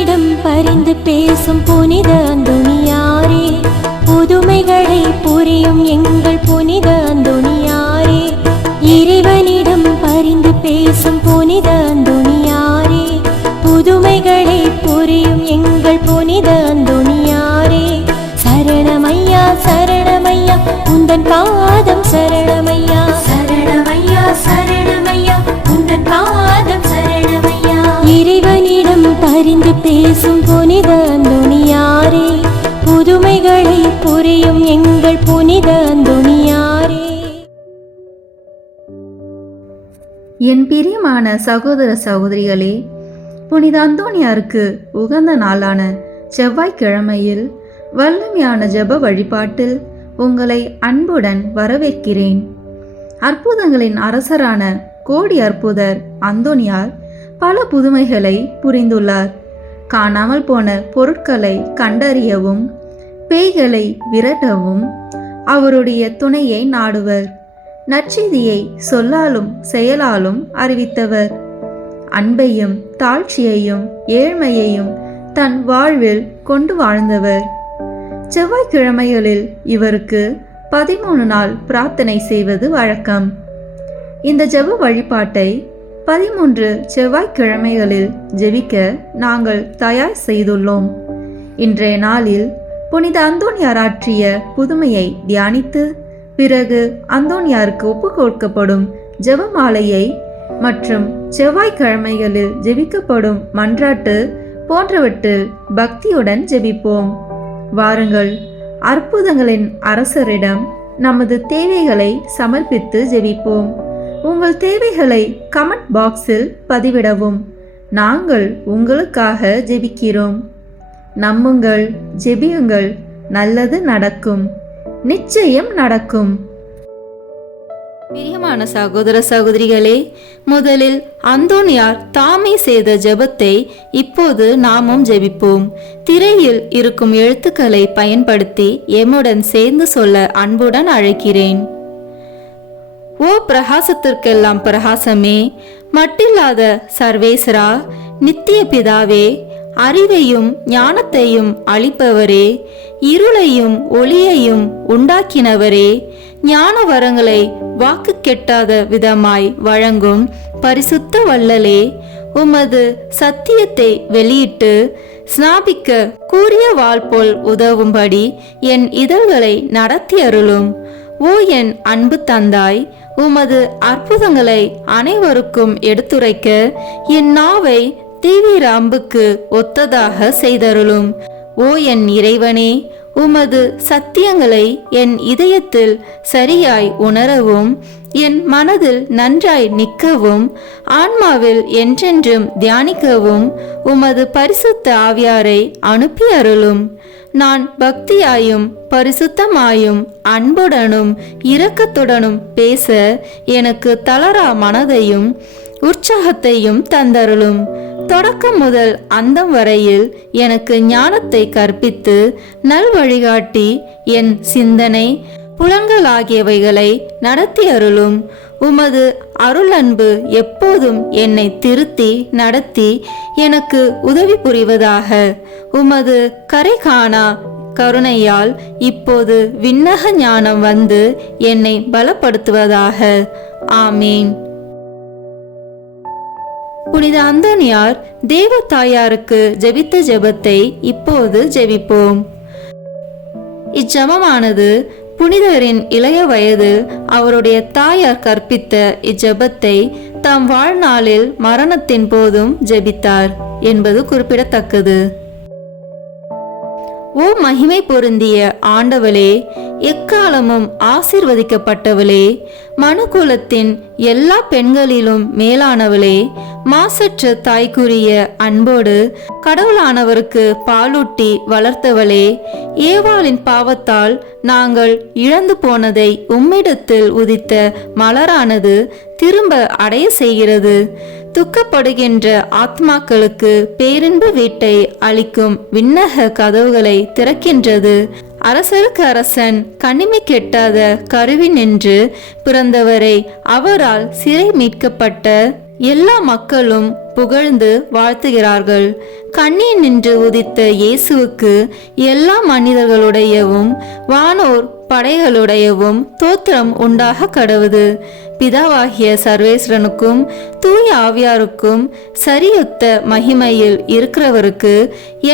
இறைவனிடம் பரிந்து பேசும் புனித அந்தோணியாரே, புதுமைகளை புரியும் எங்கள் புனித அந்தோணியாரே. இறைவனிடம் பரிந்து பேசும் புனித அந்தோணியாரே, புதுமைகளை புரியும் எங்கள் புனித அந்தோணியாரே. சரணமையா சரணமையா உந்தன் பாதம் சரணமையா, சரணமையா சரணமையா உந்தன் பாதம் சரணமையா. இறைவனிடம் பரிந்து பேசும் புனித அந்தோணியாரே, புதுமைகளை புரியும் எங்கள் புனித அந்தோணியாரே. என் பிரியமான சகோதர சகோதரிகளே, புனித அந்தோணியாருக்கு உகந்த நாளான செவ்வாய்க்கிழமையில் வல்லமையான ஜெப வழிபாட்டில் உங்களை அன்புடன் வரவேற்கிறேன். அற்புதங்களின் அரசரான கோடி அற்புதர் அந்தோணியார் பல புதுமைகளை புரிந்துள்ளார். காணாமல் போன பொருட்களை கண்டறியவும் பேய்களை விரட்டவும் அவருடைய துணையை நாடுவர். நற்செய்தியை சொல்லாலும் செயலாலும் அறிவித்தவர். அன்பையும் தாழ்ச்சியையும் ஏழ்மையையும் தன் வாழ்வில் கொண்டு வாழ்ந்தவர். செவ்வாய்க்கிழமைகளில் இவருக்கு 13 நாள் பிரார்த்தனை செய்வது வழக்கம். இந்த ஜெப வழிபாட்டை 13 செவ்வாய்க்கிழமைகளில் ஜெபிக்க நாங்கள் தயார் செய்துள்ளோம். இன்றைய நாளில் புனித அந்தோணியார் ஆற்றிய புதுமையை தியானித்து பிறகு அந்தோணியாருக்கு ஒப்பு கொடுக்கப்படும் ஜெபமாலையை மற்றும் செவ்வாய்க்கிழமைகளில் ஜெபிக்கப்படும் மன்றாட்டு போன்றவற்றில் பக்தியுடன் ஜெபிப்போம். வாருங்கள், அற்புதங்களின் அரசரிடம் நமது தேவைகளை சமர்ப்பித்து ஜெபிப்போம். உங்கள் தேவைகளை கமெண்ட் பாக்ஸில் பதிவிடவும். நாங்கள் உங்களுக்காக ஜெபிக்கிறோம். நம்புங்கள், ஜெபியுங்கள், நல்லது நடக்கும், நிச்சயம் நடக்கும். பிரியமான சகோதர சகோதரிகளே, முதலில் அந்தோணியார் தாமே செய்த ஜெபத்தை இப்போது நாமும் ஜெபிப்போம். திரையில் இருக்கும் எழுத்துக்களை பயன்படுத்தி எம்முடன் சேர்ந்து சொல்ல அன்புடன் அழைக்கிறேன். ஓ பிரகாசத்திற்கெல்லாம் பிரகாசமே, மட்டில்லாத சர்வேஸ்வரா, நித்திய பிதாவே, அறிவையும் ஞானத்தையும் அளிப்பவரே, இருளையும் ஒளியையும் உண்டாக்கினவரே, ஞான வரங்களை வாக்கு கெட்டாத விதமாய் வழங்கும் பரிசுத்த வள்ளலே, உமது சத்தியத்தை வெளியிட்டு ஸ்நாபிக்க கூறிய வாள் போல் உதவும்படி என் இதழ்களை நடத்தி அருளும். ஓ என் அன்பு தந்தாய், உமது அற்புதங்களை அனைவருக்கும் எடுத்துரைக்க என் நாவை தீவிர அம்புக்கு ஒத்ததாக செய்தருளும். ஓ என் இறைவனே, உமது சத்தியங்களை என் இதயத்தில் சரியாய் உணரவும் என் மனதில் நன்றாய் நிற்கவும் ஆன்மாவில் என்றென்றும் தியானிக்கவும் உமது பரிசுத்த ஆவியாரை அனுப்பி அருளும். நான் பக்தியாயும் பரிசுத்தமாயும் அன்புடனும் இரக்கத்துடனும் பேச எனக்கு தளரா மனதையும் உற்சாகத்தையும் தந்தருளும். தொடக்கம் முதல் அந்தம் வரையில் எனக்கு ஞானத்தை கற்பித்து நல் வழிகாட்டி என் சிந்தனை புலன்கள் ஆகியவைகளை நடத்தி அருளும். உமது அருள் அன்பு எப்போதும் என்னை திருத்தி நடத்தி எனக்கு உதவி புரிவதாக. உமது கரை காணா கருணையால் இப்போது விண்ணக ஞானம் வந்து என்னை பலப்படுத்துவதாக. ஆமீன். புனித அந்தோணியார் தேவ தாயாருக்கு ஜெபித்த ஜெபத்தை இப்போது ஜெபிப்போம். இச்செபமானது புனிதரின் இளைய வயது அவருடைய தாயார் கற்பித்த இச்செபத்தை தம் வாழ்நாளில் மரணத்தின் போதும் ஜெபித்தார் என்பது குறிப்பிடத்தக்கது. ஓ மகிமை பொருந்திய ஆண்டவளே, எக்காலமும் ஆசீர்வதிக்கப்பட்டவளே, மனுக்குலத்தின் எல்லா பெண்களிலும் மேலானவளே, மாசற்ற தாய்க்குரிய அன்போடு கடவுளானவருக்கு பாலூட்டி வளர்த்தவளே, ஏவாளின் பாவத்தால் நாங்கள் இழந்து போனதை உம்மிடத்தில் உதித்த மலரானது திரும்ப அடைய செய்கிறது. துக்கப்படுகின்ற ஆத்மாக்களுக்கு பேரின்ப வீட்டை அளிக்கும் விண்ணக கதவுகளை திறக்கின்றது. அரசருக்கு அரசன் கனிமை கெட்டாத கருவி நின்று பிறந்தவரை அவரால் சிறை மீட்கப்பட்ட எல்லா மக்களும் புகழ்ந்து வாழ்த்துகிறார்கள். கண்ணில் நின்று உதித்த இயேசுவுக்கு எல்லா மனிதர்களுடையவும் வானோர் படைகளுடையவும் தோத்திரம் உண்டாக கடவுது. பிதாவாகிய சர்வேஸ்வரனுக்கும் தூய ஆவியாருக்கும் சரியுத்த மகிமையில் இருக்கிறவருக்கு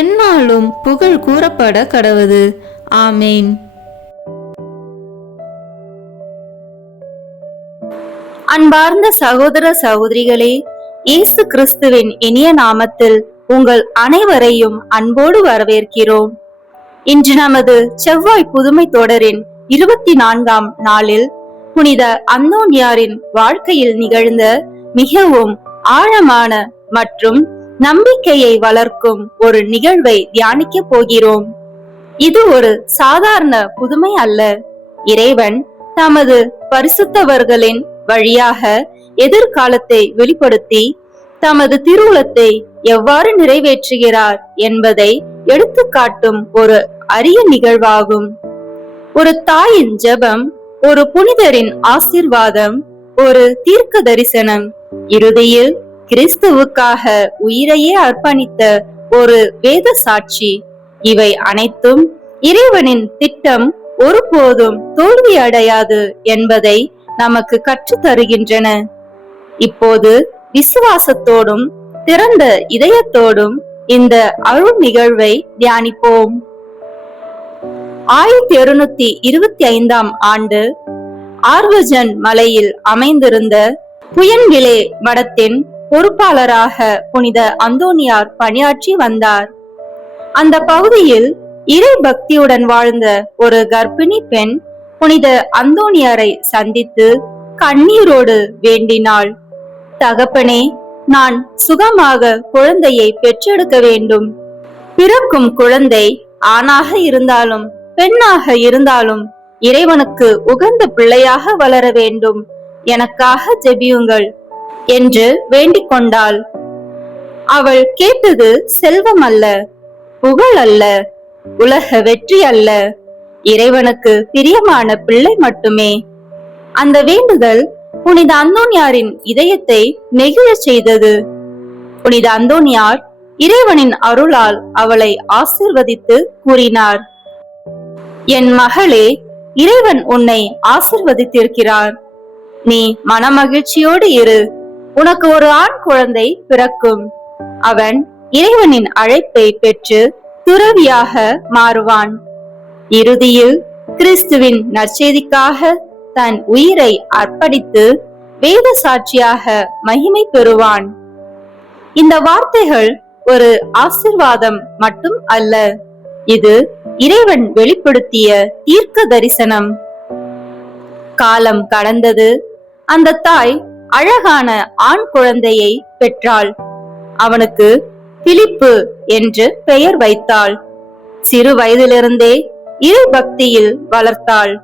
எந்நாளும் புகழ் கூறப்பட கடவுது. ஆமேன். அன்பார்ந்த சகோதர சகோதரிகளே, இயேசு கிறிஸ்துவின் இனிய நாமத்தில் உங்கள் அனைவரையும் அன்போடு வரவேற்கிறோம். இன்று நமது செவ்வாய் புதுமை தொடரின் 24ஆம் நாளில் புனித அந்தோனியாரின் வாழ்க்கையில் நிகழ்ந்த மிகவும் ஆழமான மற்றும் நம்பிக்கையை வளர்க்கும் ஒரு நிகழ்வை தியானிக்க போகிறோம். இது ஒரு சாதாரண புதுமை அல்ல. இறைவன் தமது பரிசுத்தவர்களின் வழியாக எதிர்காலத்தை வெளிப்படுத்தி தமது திருவுளத்தை எவ்வாறு நிறைவேற்றுகிறார் என்பதை எடுத்துக்காட்டும் ஒரு அரிய நிகழ்வாகும். ஒரு தாயின் ஜெபம், ஒரு புனிதரின் ஆசீர்வாதம், ஒரு தீர்க்க தரிசனம், இறுதியில் கிறிஸ்துவுக்காக உயிரையே அர்ப்பணித்த ஒரு வேத சாட்சி, இவை அனைத்தும் இறைவனின் திட்டம் ஒருபோதும் தோல்வி அடையாது என்பதை நமக்கு கற்றுத் தருகின்றன. இப்போது விசுவாசத்தோடும் திறந்த இதயத்தோடும் இந்த அருள் நிகழ்வை தியானிப்போம். 1725ஆம் ஆண்டு ஆர்வஜன் மலையில் அமைந்திருந்த புயன்விலே மடத்தின் பொறுப்பாளராக புனித அந்தோனியார் பணியாற்றி வந்தார். அந்த பகுதியில் இறை பக்தியுடன் வாழ்ந்த ஒரு கர்ப்பிணி பெண் புனித அந்தோனியாரை சந்தித்து கண்ணீரோடு வேண்டினாள். தகப்பனே, நான் சுகமாக குழந்தையை பெற்றெடுக்க வேண்டும். பிறக்கும் குழந்தை ஆணாக இருந்தாலும் பெண்ணாக இருந்தாலும் இறைவனுக்கு உகந்த பிள்ளையாக வளர வேண்டும். எனக்காக ஜெபியுங்கள் என்று வேண்டிக் கொண்டாள். அவள் கேட்டது செல்வம் அல்ல, புகழ் அல்ல, உலக வெற்றி அல்ல, இறைவனுக்கு பிரியமான பிள்ளை மட்டுமே. அந்த வேண்டுதல் புனித அந்தோனியாரின் இதயத்தை நெகிழ செய்தது. புனித அந்தோனியார் இறைவனின் அருளால் அவளை ஆசிர்வதித்து கூறினார், என் மகளே, இறைவன் உன்னை ஆசிர்வதித்திருக்கிறார். நீ மனமகிழ்ச்சியோடு இரு. உனக்கு ஒரு ஆண் குழந்தை பிறக்கும். அவன் இறைவனின் அழைப்பை பெற்று துறவியாக மாறுவான். இறுதியில் கிறிஸ்துவின் நற்செய்திக்காக தன் உயிரை அர்ப்பணித்து வேத சாட்சியாக மகிமை பெறுவான். இந்த வார்த்தைகள் ஒரு ஆசீர்வாதம் மட்டும் அல்ல, இது இறைவன் வெளிப்படுத்திய தீர்க்க தரிசனம். காலம் கடந்தது. அந்த தாய் அழகான ஆண் குழந்தையை பெற்றாள். அவனுக்கு பிலிப்பு என்று பெயர் வைத்தாள். சிறு வயதிலிருந்தே இறை பக்தியில் வளர்த்தாள்.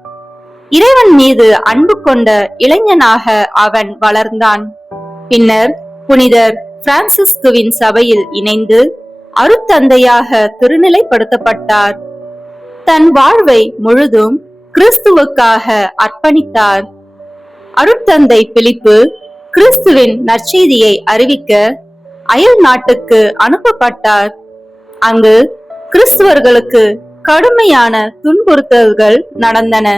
இறைவன் மீது அன்பு கொண்ட இளைஞனாக அவன் வளர்ந்தான். பின்னர் புனிதர் பிரான்சிஸ்குவின் சபையில் இணைந்து அருட்தந்தையாக திருநிலைப்படுத்தப்பட்டார். தன் வாழ்வை முழுதும் கிறிஸ்துவுக்காக அர்ப்பணித்தார். அருட்தந்தை பிலிப்பு கிறிஸ்துவின் நற்செய்தியை அறிவிக்க அயல் நாட்டுக்கு அனுப்பப்பட்டார். அங்கு கிறிஸ்துவர்களுக்கு கடுமையான துன்புறுத்தல்கள் நடந்தன.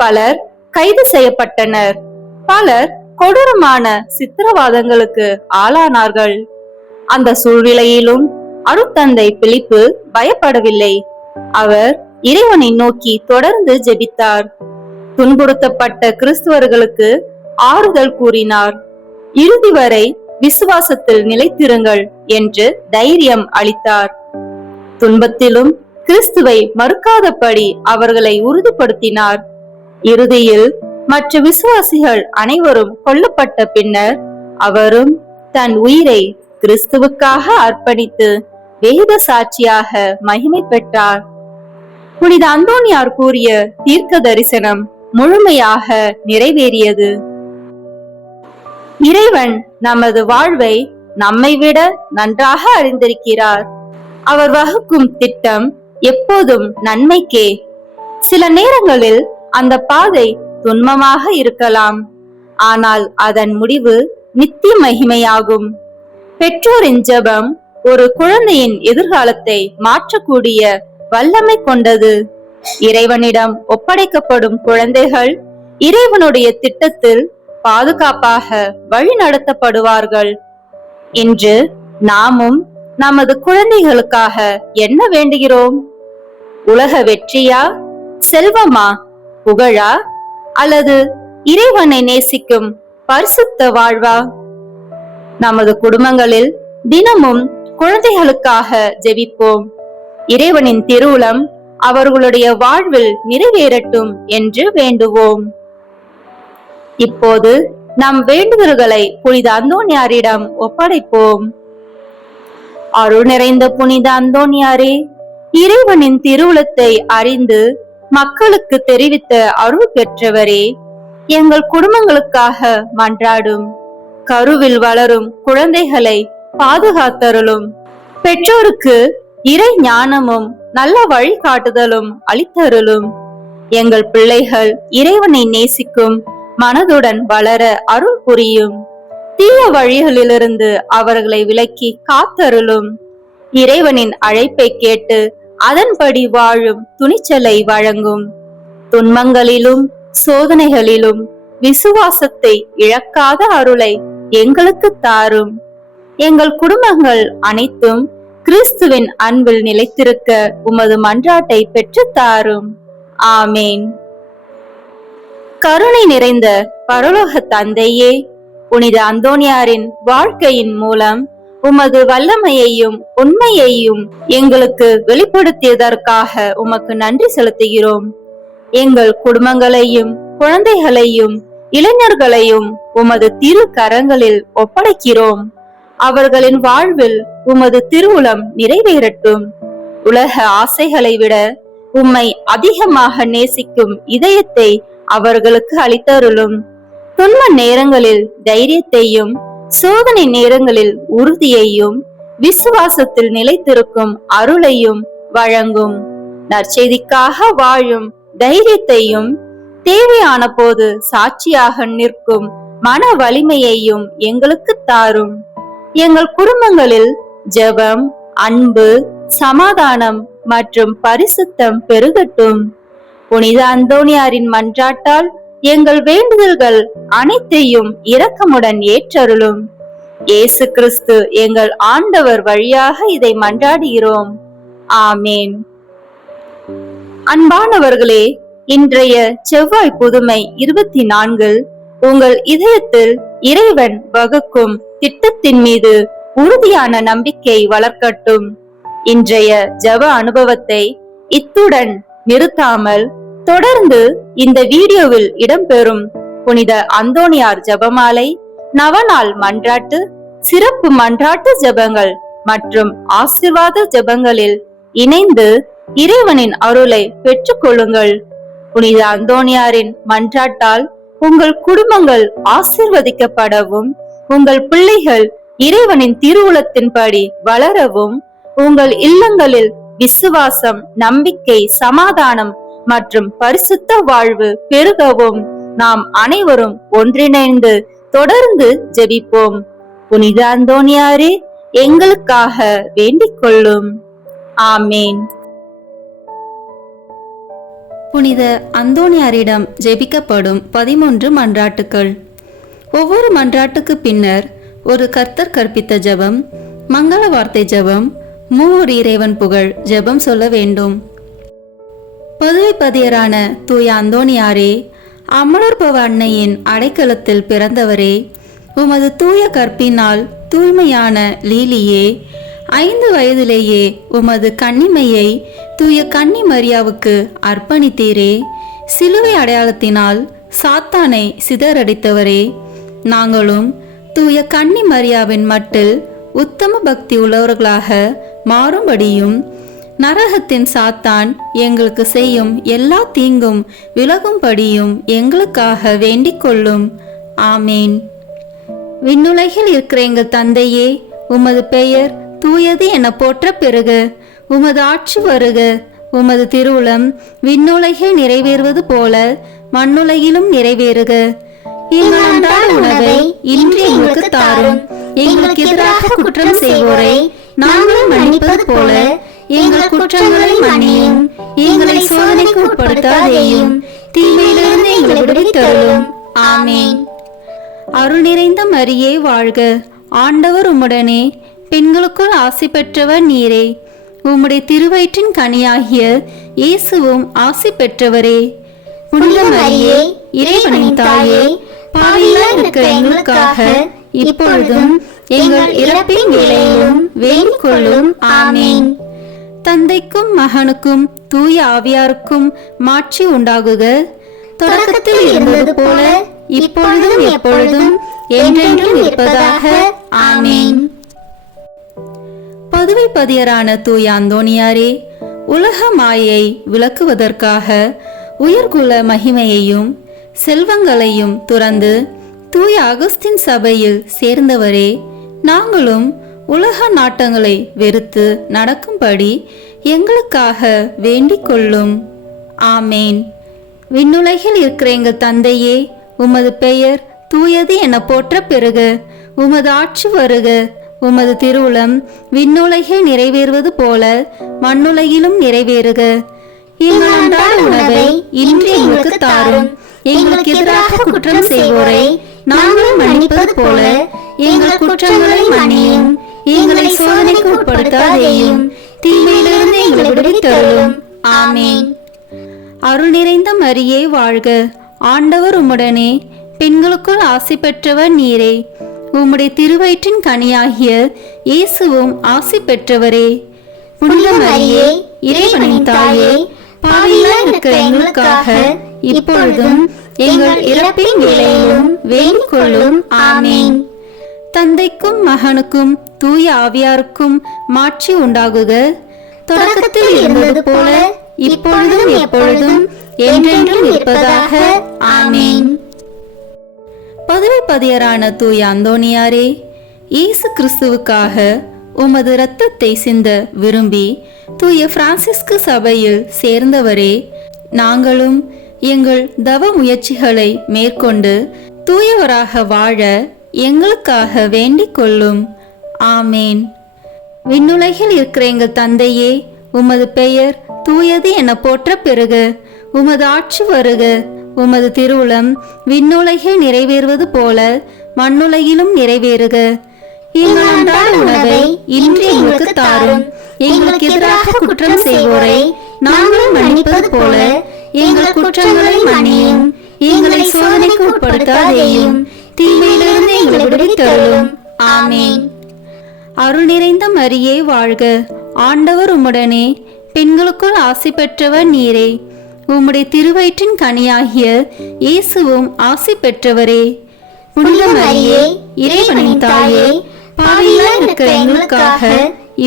பலர் கைது செய்யப்பட்டனர். பலர் கொடூரமான சித்திரவாதங்களுக்கு ஆளானார்கள். அந்த சூழ்நிலையிலும் அருட்தந்தை பிலிப்பு பயப்படவில்லை. அவர் இறைவனை நோக்கி தொடர்ந்து ஜெபித்தார். துன்புறுத்தப்பட்ட கிறிஸ்துவர்களுக்கு ஆறுதல் கூறினார். இறுதி வரை விசுவாசத்தில் நிலைத்திருங்கள் என்று தைரியம் அளித்தார். துன்பத்திலும் கிறிஸ்துவை மறுக்காதபடி அவர்களை உறுதிப்படுத்தினார். இறுதியில் மற்ற விசுவாசிகள் அனைவரும் கொல்லப்பட்ட பின்னர் அவரும் தன் உயிரை கிறிஸ்துவுக்காக அர்ப்பணித்து வேத சாட்சியாக மகிமை பெற்றார். புனித அந்தோனியார் கூறிய தீர்க்க தரிசனம் முழுமையாக நிறைவேறியது. இறைவன் நமது வாழ்வை நம்மை விட நன்றாக அறிந்திருக்கிறார். அவர் வகுக்கும் திட்டம் எப்போதும் நன்மைக்கே. சில நேரங்களில் அந்த பாதை துன்பமாக இருக்கலாம், ஆனால் அதன் முடிவு நித்திய மகிமையாகும். பெற்றோரின் ஜெபம் ஒரு குழந்தையின் எதிர்காலத்தை மாற்றக்கூடிய வல்லமை கொண்டது. இறைவனிடம் ஒப்படைக்கப்படும் குழந்தைகள் இறைவனுடைய திட்டத்தில் பாதுகாப்பாக வழி நடத்தப்படுவார்கள். இன்று நாமும் நமது குழந்தைகளுக்காக என்ன வேண்டுகிறோம்? உலக வெற்றியா, செல்வமா, புகழா, அல்லது இறைவனை நேசிக்கும் பரிசுத்த வாழ்வா? நமது குடும்பங்களில் தினமும் குழந்தைகளுக்காக ஜெபிப்போம். இறைவனின் திருவுளம் அவர்களுடைய வாழ்வில் நிறைவேறட்டும் என்று வேண்டுவோம். இப்போது நம் வேண்டுதல்களை புனித அந்தோனியாரிடம் ஒப்படைப்போம். அருள் நிறைந்த புனித அந்தோனியாரே, இறைவனின் திருவுளத்தை அறிந்து மக்களுக்கு தெரிவித்த அருள் பெற்றவரே, எங்கள் குடும்பங்களுக்காக மன்றாடும். கருவில் வளரும் குழந்தைகளை பாதுகாத்தருளும். பெற்றோருக்கு இறை ஞானமும் நல்ல வழிகாட்டுதலும் அளித்தருளும். எங்கள் பிள்ளைகள் இறைவனை நேசிக்கும் மனதுடன் வளர அருள் புரியும். தீய வழிகளிலிருந்து அவர்களை விலக்கி காத்தருளும். இறைவனின் அழைப்பை கேட்டு அதன்படி வாழும் துணிச்சலை வழங்கும். துன்பங்களிலும் சோதனைகளிலும் விசுவாசத்தை இழக்காத அருளை எங்களுக்கு தாரும். எங்கள் குடும்பங்கள் அனைத்தும் கிறிஸ்துவின் அன்பில் நிலைத்திருக்க உமது மன்றாட்டை பெற்று தாரும். ஆமேன். கருணை நிறைந்த பரலோக தந்தையே, புனித அந்தோனியாரின் வாழ்க்கையின் மூலம் உமது வல்லமையையும் உண்மையையும் எங்களுக்கு வெளிப்படுத்தியதற்காக உமக்கு நன்றி செலுத்துகிறோம். எங்கள் குடும்பங்களையும் குழந்தைகளையும் இளைஞர்களையும் உமது திரு கரங்களில் ஒப்படைக்கிறோம். அவர்களின் வாழ்வில் உமது திருவுளம் நிறைவேறட்டும். உலக ஆசைகளை விட உம்மை அதிகமாக நேசிக்கும் இதயத்தை அவர்களுக்கு அளித்தருளும். துன்ப நேரங்களில் தைரியத்தையும் சோதனை நேரங்களில் உறுதியையும் விசுவாசத்தில் நிலைத்திருக்கும் அருளையும் வழங்கும். நற்செய்திக்காக வாழும் தைரியத்தையும் தேவையான போது சாட்சியாக நிற்கும் மன வலிமையையும் எங்களுக்கு தாரும். எங்கள் குடும்பங்களில் ஜெபம், அன்பு, சமாதானம் மற்றும் பரிசுத்தம் பெருகட்டும். புனித அந்தோனியாரின் மன்றாட்டால் எங்கள் வேண்டுதல்கள் அனைத்தையும் இரக்கமுடன் ஏற்றருளும். இயேசு கிறிஸ்து எங்கள் ஆண்டவர் வழியாக இதை மன்றாடுகிறோம். ஆமேன். அன்பானவர்களே, இன்றைய செவ்வாய் புதுமை 24 உங்கள் இதயத்தில் இறைவன் வகுக்கும் திட்டத்தின் மீது உறுதியான நம்பிக்கை வளர்க்கட்டும். இன்றைய ஜெப அனுபவத்தை இத்துடன் நிறுத்தாமல் தொடர்ந்து இந்த வீடியோவில் இடம்பெறும் புனித அந்தோனியார் ஜெபமாலை, நவநாள் மன்றாட்டு, சிறப்பு மன்றாட்டு ஜெபங்கள் மற்றும் ஆசீர்வாத ஜெபங்களில் இணைந்து இறைவனின் அருளை பெற்றுக் கொள்ளுங்கள். புனித அந்தோனியாரின் மன்றாட்டால் உங்கள் குடும்பங்கள் ஆசீர்வதிக்கப்படவும், உங்கள் பிள்ளைகள் இறைவனின் திருவுளத்தின்படி வளரவும், உங்கள் இல்லங்களில் விசுவாசம், நம்பிக்கை, சமாதானம் மற்றும் பரிசுத்த வாழ்வு பெருகவும் நாம் அனைவரும் ஒன்றிணைந்து தொடர்ந்து ஜெபிப்போம். புனித அந்தோனியாரே, எங்களுக்காக வேண்டிக் கொள்ளும். ஆமேன். புனித அந்தோனியாரிடம் ஜெபிக்கப்படும் 13 மன்றாட்டுக்கள். ஒவ்வொரு மன்றாட்டுக்கு பின்னர் ஒரு கர்த்தர் கற்பித்த ஜெபம், மங்கள வார்த்தை ஜெபம், மூவர் இறைவன் புகழ் ஜெபம் சொல்ல வேண்டும். பதுவை பதியரான தூய அந்தோனியாரே, அமலோற்பவ அன்னையின் அடைக்கலத்தில் பிறந்தவரே, உமது தூய கற்பினால் தூய்மையான லீலியே, 5 வயதிலேயே உமது கன்னிமையை தூய கன்னி மரியாவுக்கு அர்ப்பணித்தீரே. சிலுவை அடையாளத்தினால் சாத்தானை சிதறடித்தவரே, நாங்களும் தூய கன்னி மரியாவின் மட்டில் உத்தம பக்தி உள்ளவர்களாக மாறும்படியும், நரகத்தின் சாத்தான் எங்களுக்கு செய்யும் எல்லா தீங்கும் விலகும்படியும் எங்களுக்காக வேண்டிக் கொள்ளும். ஆமேன். விண்ணுலகில் இருக்கிற எங்கள் தந்தையே, உமது பெயர் தூயது என போற்ற பெறுக. உமது ஆட்சி வருக. உமது திருவுளம் விண்ணுலகில் நிறைவேறுவது போல மண்ணுலகிலும் நிறைவேறுக. எங்கள் அன்றாட உணவை இன்று எங்களுக்கு தாரும். எங்களுக்கு எதிராக குற்றம் செய்வோரை நாங்கள் மன்னிப்பது போல எங்கள் குற்றங்களை மன்னியும். எங்களை சோதனைக்கு உட்படுத்தாதேயும், தீமையிலிருந்து எங்களை விடுவித்தருளும். ஆமென். அருள் நிறைந்த மரியே வாழ்க, ஆண்டவர் உம்முடனே, பெண்களுக்குள் ஆசி பெற்றவர் நீரே. உம்முடைய திருவயிற்றின் கனியாகிய இயேசுவும் ஆசி பெற்றவரே. புனித மரியே, இறைவனின் தாயே, பாவிகளாய் இருக்கிற எங்களுக்காக இப்பொழுதும் எங்கள் இறப்பின் வேளையிலும் வேண்டிக் கொள்ளும். ஆமென். தந்தைக்கும் மகனுக்கும் தூய ஆவியாருக்கும் மாட்சி உண்டாகுக, தொடக்கத்தில் இருந்தது போல இப்பொழுதும் எப்பொழுதும் என்றென்றும் இருப்பதாக. ஆமென். பதுவை பதியரான தூய அந்தோணியாரே, உலக மாயை விளக்குவதற்காக உயர்குல மகிமையையும் செல்வங்களையும் துறந்து தூய அகஸ்தின் சபையில் சேர்ந்தவரே, நாங்களும் உலக நாட்டங்களை வெறுத்து நடக்கும்படி எங்களுக்காக வேண்டிக் கொள்ளும். ஆமேன். விண்ணுலகில் இருக்கிற எங்கள் தந்தையே, உமது பெயர் தூயது என போற்ற பெறுக. உமது ஆட்சி வருக. உமது திருவுளம் விண்ணுலகில் நிறைவேறுவது போல மண்ணுலகிலும் நிறைவேறுக. எங்கள் அன்றாட உணவை இன்று எங்களுக்கு தாரும். எங்களுக்கு எதிராக குற்றம் செய்வோரை நாங்கள் மன்னிப்பது போல எங்கள் குற்றங்களை மன்னியும். எங்களை சோதனைக்கு உட்படுத்தாதேயும், தீமையிலிருந்து எங்களை விடுவித்தருளும். ஆமென். அருள் நிறைந்த மரியே வாழ்க, ஆண்டவர் உம்முடனே, பெண்களுக்குள் ஆசி பெற்றவர் நீரே. உம்முடைய திருவயிற்றின் கனியாகிய இயேசுவும் ஆசி பெற்றவரே. புனித மரியே, இறைவனின் தாயே, பாவிகளாய் இருக்கிற எங்களுக்காக இப்பொழுதும் எங்கள் இறப்பின் வேளையிலும் வேண்டிக் கொள்ளும். ஆமென். தந்தைக்கும் மகனுக்கும் தூய ஆவியாருக்கும் மாட்சி உண்டாகுக, தொடக்கத்தில் இருந்தது போல இப்பொழுதும் எப்பொழுதும் என்றென்றும் இருப்பதாக. ஆமென். பதுவை பதியரான தூய அந்தோணியாரே, இயேசு கிறிஸ்துவுக்காக உமது இரத்தத்தை சிந்த விரும்பி தூய பிரான்சிஸ்கு சபையில் சேர்ந்தவரே, நாங்களும் எங்கள் தவ முயற்சிகளை மேற்கொண்டு தூயவராக வாழ எங்களுக்காக வேண்டிக் கொள்ளும். ஆமேன். விண்ணுலகில் இருக்கிற எங்கள் தந்தையே, உமது பெயர் தூயது என போற்ற பெறுக. உமது ஆட்சி வருக. உமது திருவுளம் விண்ணுலகில் நிறைவேறுவது போல மண்ணுலகிலும் நிறைவேறுக. எங்கள் அன்றாட உணவை இன்று எங்களுக்கு தாரும். எங்களுக்கு எதிராக குற்றம் செய்வோரை நாங்கள் மன்னிப்பது போல எங்கள் குற்றங்களை மன்னியும். எங்களை சோதனைக்கு உட்படுத்தாதேயும், தீமையிலிருந்து எங்களை விடுவித்தருளும். ஆமென். அருள் நிறைந்த மரியே வாழ்க, ஆண்டவர் உம்முடனே, பெண்களுக்குள் ஆசி பெற்றவர் நீரே. உம்முடைய திருவயிற்றின் கனியாகிய இயேசுவும் ஆசி பெற்றவரே. புனித மரியே, இறைவனின் தாயே, பாவிகளாய் இருக்கிற எங்களுக்காக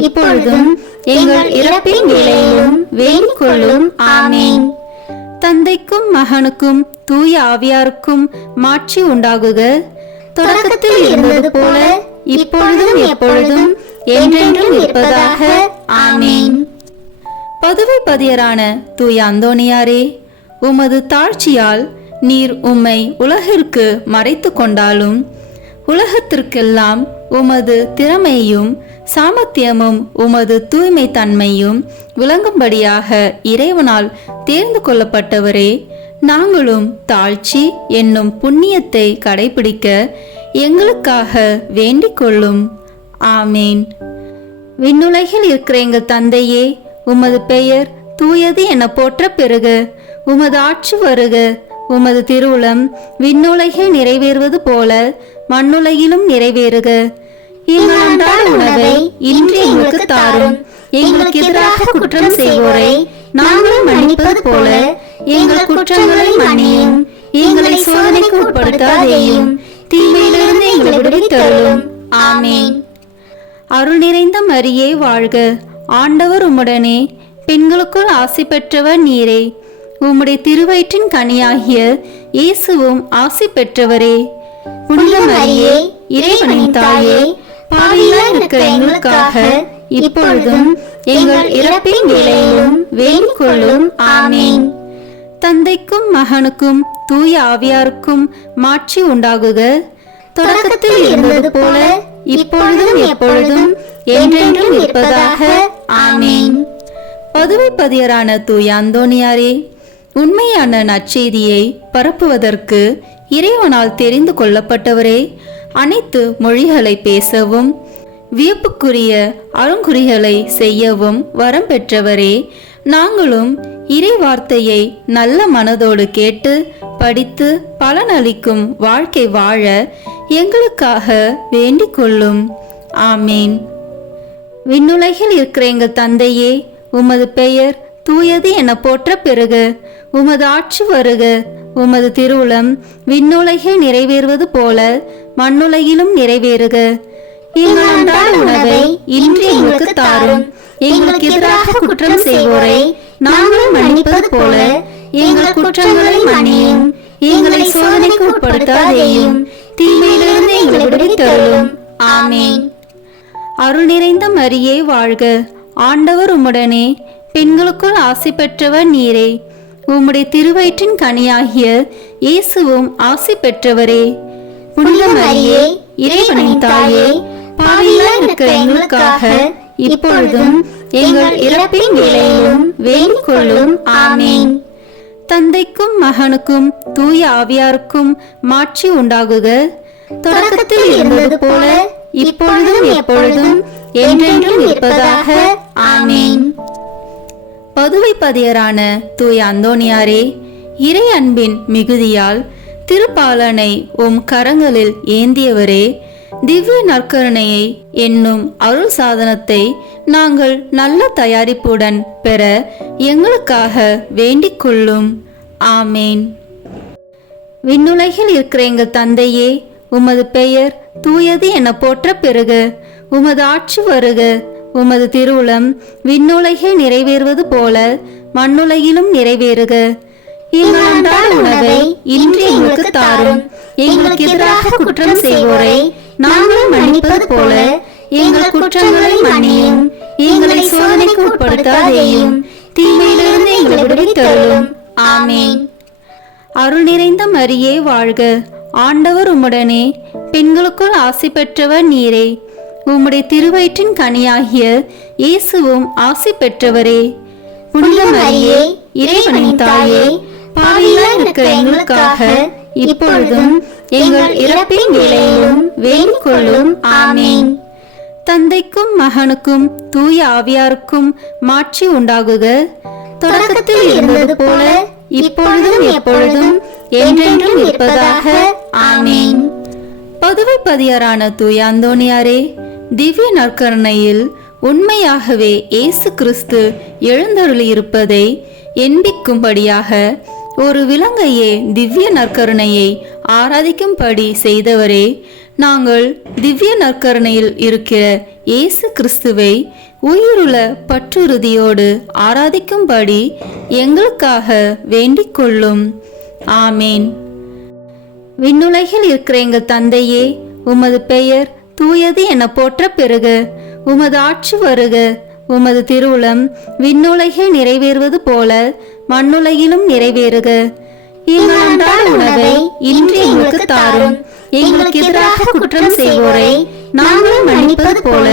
இப்பொழுதும் எங்கள் இறப்பின் வேளையிலும் வேண்டிக் கொள்ளும். ஆமென். தந்தைக்கும் மகனுக்கும் தூய ஆவியாருக்கும் மாட்சி உண்டாகுக, தொடக்கத்தில் இருந்தது போல இப்பொழுதும் எப்பொழுதும் என்றென்றும் இருப்பதாக. ஆமென். பதுவை பதியரான தூய அந்தோணியாரே, உமது தாழ்ச்சியால் நீர் உம்மை உலகிற்கு மறைத்து கொண்டாலும் உலகத்திற்கெல்லாம் உமது திறமையும் சாமர்த்தியமும் உமது தூய்மை தன்மையும் விளங்கும்படியாக இறைவனால் தேர்ந்து கொள்ளப்பட்டவரே, நாங்களும் தாழ்ச்சி என்னும் புண்ணியத்தை கடைபிடிக்க எங்களுக்காக வேண்டிக் கொள்ளும். ஆமேன். விண்ணுலகில் இருக்கிற எங்கள் தந்தையே, உமது பெயர் தூயது என போற்ற பெறுக. உமது ஆட்சி வருக. உமது திருவுளம் விண்ணுலகில் நிறைவேறுவது போல மண்ணுலகிலும் நிறைவேறுக. எங்கள் அன்றாட உணவை இன்று எங்களுக்கு தாரும். எங்களுக்கு எதிராக குற்றம் செய்வோரை நாங்கள் மன்னிப்பது போல எங்கள் குற்றங்களை மன்னியும். எங்களை சோதனைக்கு உட்படுத்தாதேயும், தீமையிலிருந்து எங்களை விடுவித்தருளும். ஆமென். அருள் நிறைந்த மரியே வாழ்க, ஆண்டவர் உம்முடனே, பெண்களுக்குள் ஆசி பெற்றவர் நீரே. உம்முடைய திருவயிற்றின் கனியாகிய இயேசுவும் ஆசி பெற்றவரே. புனித மரியே, இறைவனின் தாயே, பாவிகளாய் இருக்கிற எங்களுக்காக இப்பொழுதும் எங்கள் இறப்பின் வேளையிலும் வேண்டிக் கொள்ளும். ஆமென். தந்தைக்கும் மகனுக்கும் தூய ஆவியாருக்கும் மாட்சி உண்டாகுக, தொடக்கத்தில் இருந்தது போல இப்பொழுதும் எப்பொழுதும் என்றென்றும் இருப்பதாக. ஆமீன். பதுவை பதியரான தூய அந்தோணியாரே, உண்மையான நற்செய்தியை பரப்புவதற்கு இறைவனால் தெரிந்து கொள்ளப்பட்டவரே, அனைத்து மொழிகளை பேசவும் வியப்புக்குரிய அருங்குறிகளை செய்யவும் வரம் பெற்றவரே, நாங்களும் இறை வார்த்தையை நல்ல மனதோடு கேட்டு படித்து பலனளிக்கும் வாழ்க்கை வாழ எங்களுக்காக வேண்டிக் கொள்ளும். ஆமீன். விண்ணுலகில் இருக்கிற எங்கள் தந்தையே, உமது பெயர் தூயது என போற்ற பெறுக. உமது ஆட்சி வருக. உமது திருவுளம் விண்ணுலகில் நிறைவேறுவது போல மண்ணுலகிலும் நிறைவேறுக. எங்கள் அன்றாட உணவை இன்று எங்களுக்கு தாரும். எங்களுக்கு எதிராக குற்றம் செய்வோரை நாங்கள் மன்னிப்பது போல எங்கள் குற்றங்களை மன்னியும். எங்களை சோதனைக்கு உட்படுத்தாதேயும், தீமையிலிருந்து எங்களை விடுவித்தருளும். ஆமீன். அருள் நிறைந்த மரியே வாழ்க. ஆண்டவர் உம்முடனே, பெண்களுக்குள் ஆசி பெற்றவர் நீரே. உம்முடைய திருவயிற்றின் கனியாகிய இயேசுவும் ஆசி பெற்றவரே. புனித மரியே, இறைவனின் தாயே, பாவிகளாய் இருக்கிற எங்களுக்காக இப்பொழுதும் எங்கள் இறப்பின் வேளையிலும் வேண்டிக் கொள்ளும். ஆமீன். தந்தைக்கும் மகனுக்கும் தூய ஆவியாருக்கும் மாட்சி உண்டாகுக. தொடக்கத்தில் இருந்தது போல இப்பொழுதும் எப்பொழுதும் என்றென்றும் இருப்பதாக. ஆமீன். பதுவை பதியரான தூய அந்தோணியாரே, இறை அன்பின் மிகுதியால் திருப்பாலனை உம் கரங்களில் ஏந்தியவரே, திவ்ய நற்கருணையை என்னும் அருள் சாதனத்தை நாங்கள் நல்ல தயாரிப்புடன் பெற எங்களுக்காக வேண்டிக் கொள்ளும். ஆமேன். விண்ணுலகில் இருக்கிற எங்கள் தந்தையே, உமது பெயர் தூயது என போற்ற பெறுக. உமது ஆட்சி வருக. உமது திருவுளம் விண்ணுலகில் நிறைவேறுவது போல மண்ணுலகிலும் நிறைவேறுக. எங்கள் அன்றாட உணவை இன்று எங்களுக்கு தாரும். எங்களுக்கு எதிராக குற்றம் செய்வோரை நாங்கள் மன்னிப்பது போல எங்கள் குற்றங்களை மன்னியும். எங்களை சோதனைக்கு உட்படுத்தாதேயும், தீமையிலிருந்து எங்களை விடுவித்தருளும். ஆமீன். அருள் நிறைந்த மரியே வாழ்க. ஆண்டவர் உம்முடனே, பெண்களுக்குள் ஆசி பெற்றவர் நீரே. உம்முடைய திருவயிற்றின் கனியாகிய இயேசுவும் ஆசி பெற்றவரே. புனித மரியே, இறைவனின் தாயே, பாவிகளாய் இருக்கிற எங்களுக்காக இப்பொழுதும் எங்கள் இறப்பின் வேளையிலும் வேண்டிக் கொள்ளும். ஆமீன். தந்தைக்கும் மகனுக்கும் தூய ஆவியாருக்கும் மாட்சி உண்டாகுக. தொடக்கத்தில் இருந்தது போல இப்பொழுதும் எப்பொழுதும் என்றென்றும் இருப்பதாக. ஆமீன். பதுவை பதியரான தூய அந்தோணியாரே, திவ்ய நற்கருணையில் உண்மையாகவே இயேசு கிறிஸ்து எழுந்தருளியிருப்பதை எண்பிக்கும்படியாக ஒரு விலங்கையே திவ்ய நற்கருணையை ஆராதிக்கும்படி செய்தவரே, நாங்கள் திவ்ய நற்கருணையில் இருக்கிற இயேசு கிறிஸ்துவை உயிருள்ள பற்றுறுதியோடு ஆராதிக்கும்படி எங்களுக்காக வேண்டிக் கொள்ளும். ஆமீன். விண்ணுலகில் இருக்கிற எங்கள் தந்தையே, உமது பெயர் தூயது என போற்ற பெறுக. உமது ஆட்சி வருக. உமது திருவுளம் விண்ணுலகில் நிறைவேறுவது போல மண்ணுலகிலும் நிறைவேறுக. எங்கள் அன்றாட உணவை இன்று எங்களுக்கு தாரும். எங்களுக்கு எதிராக குற்றம் செய்வோரை நாங்கள் மன்னிப்பது போல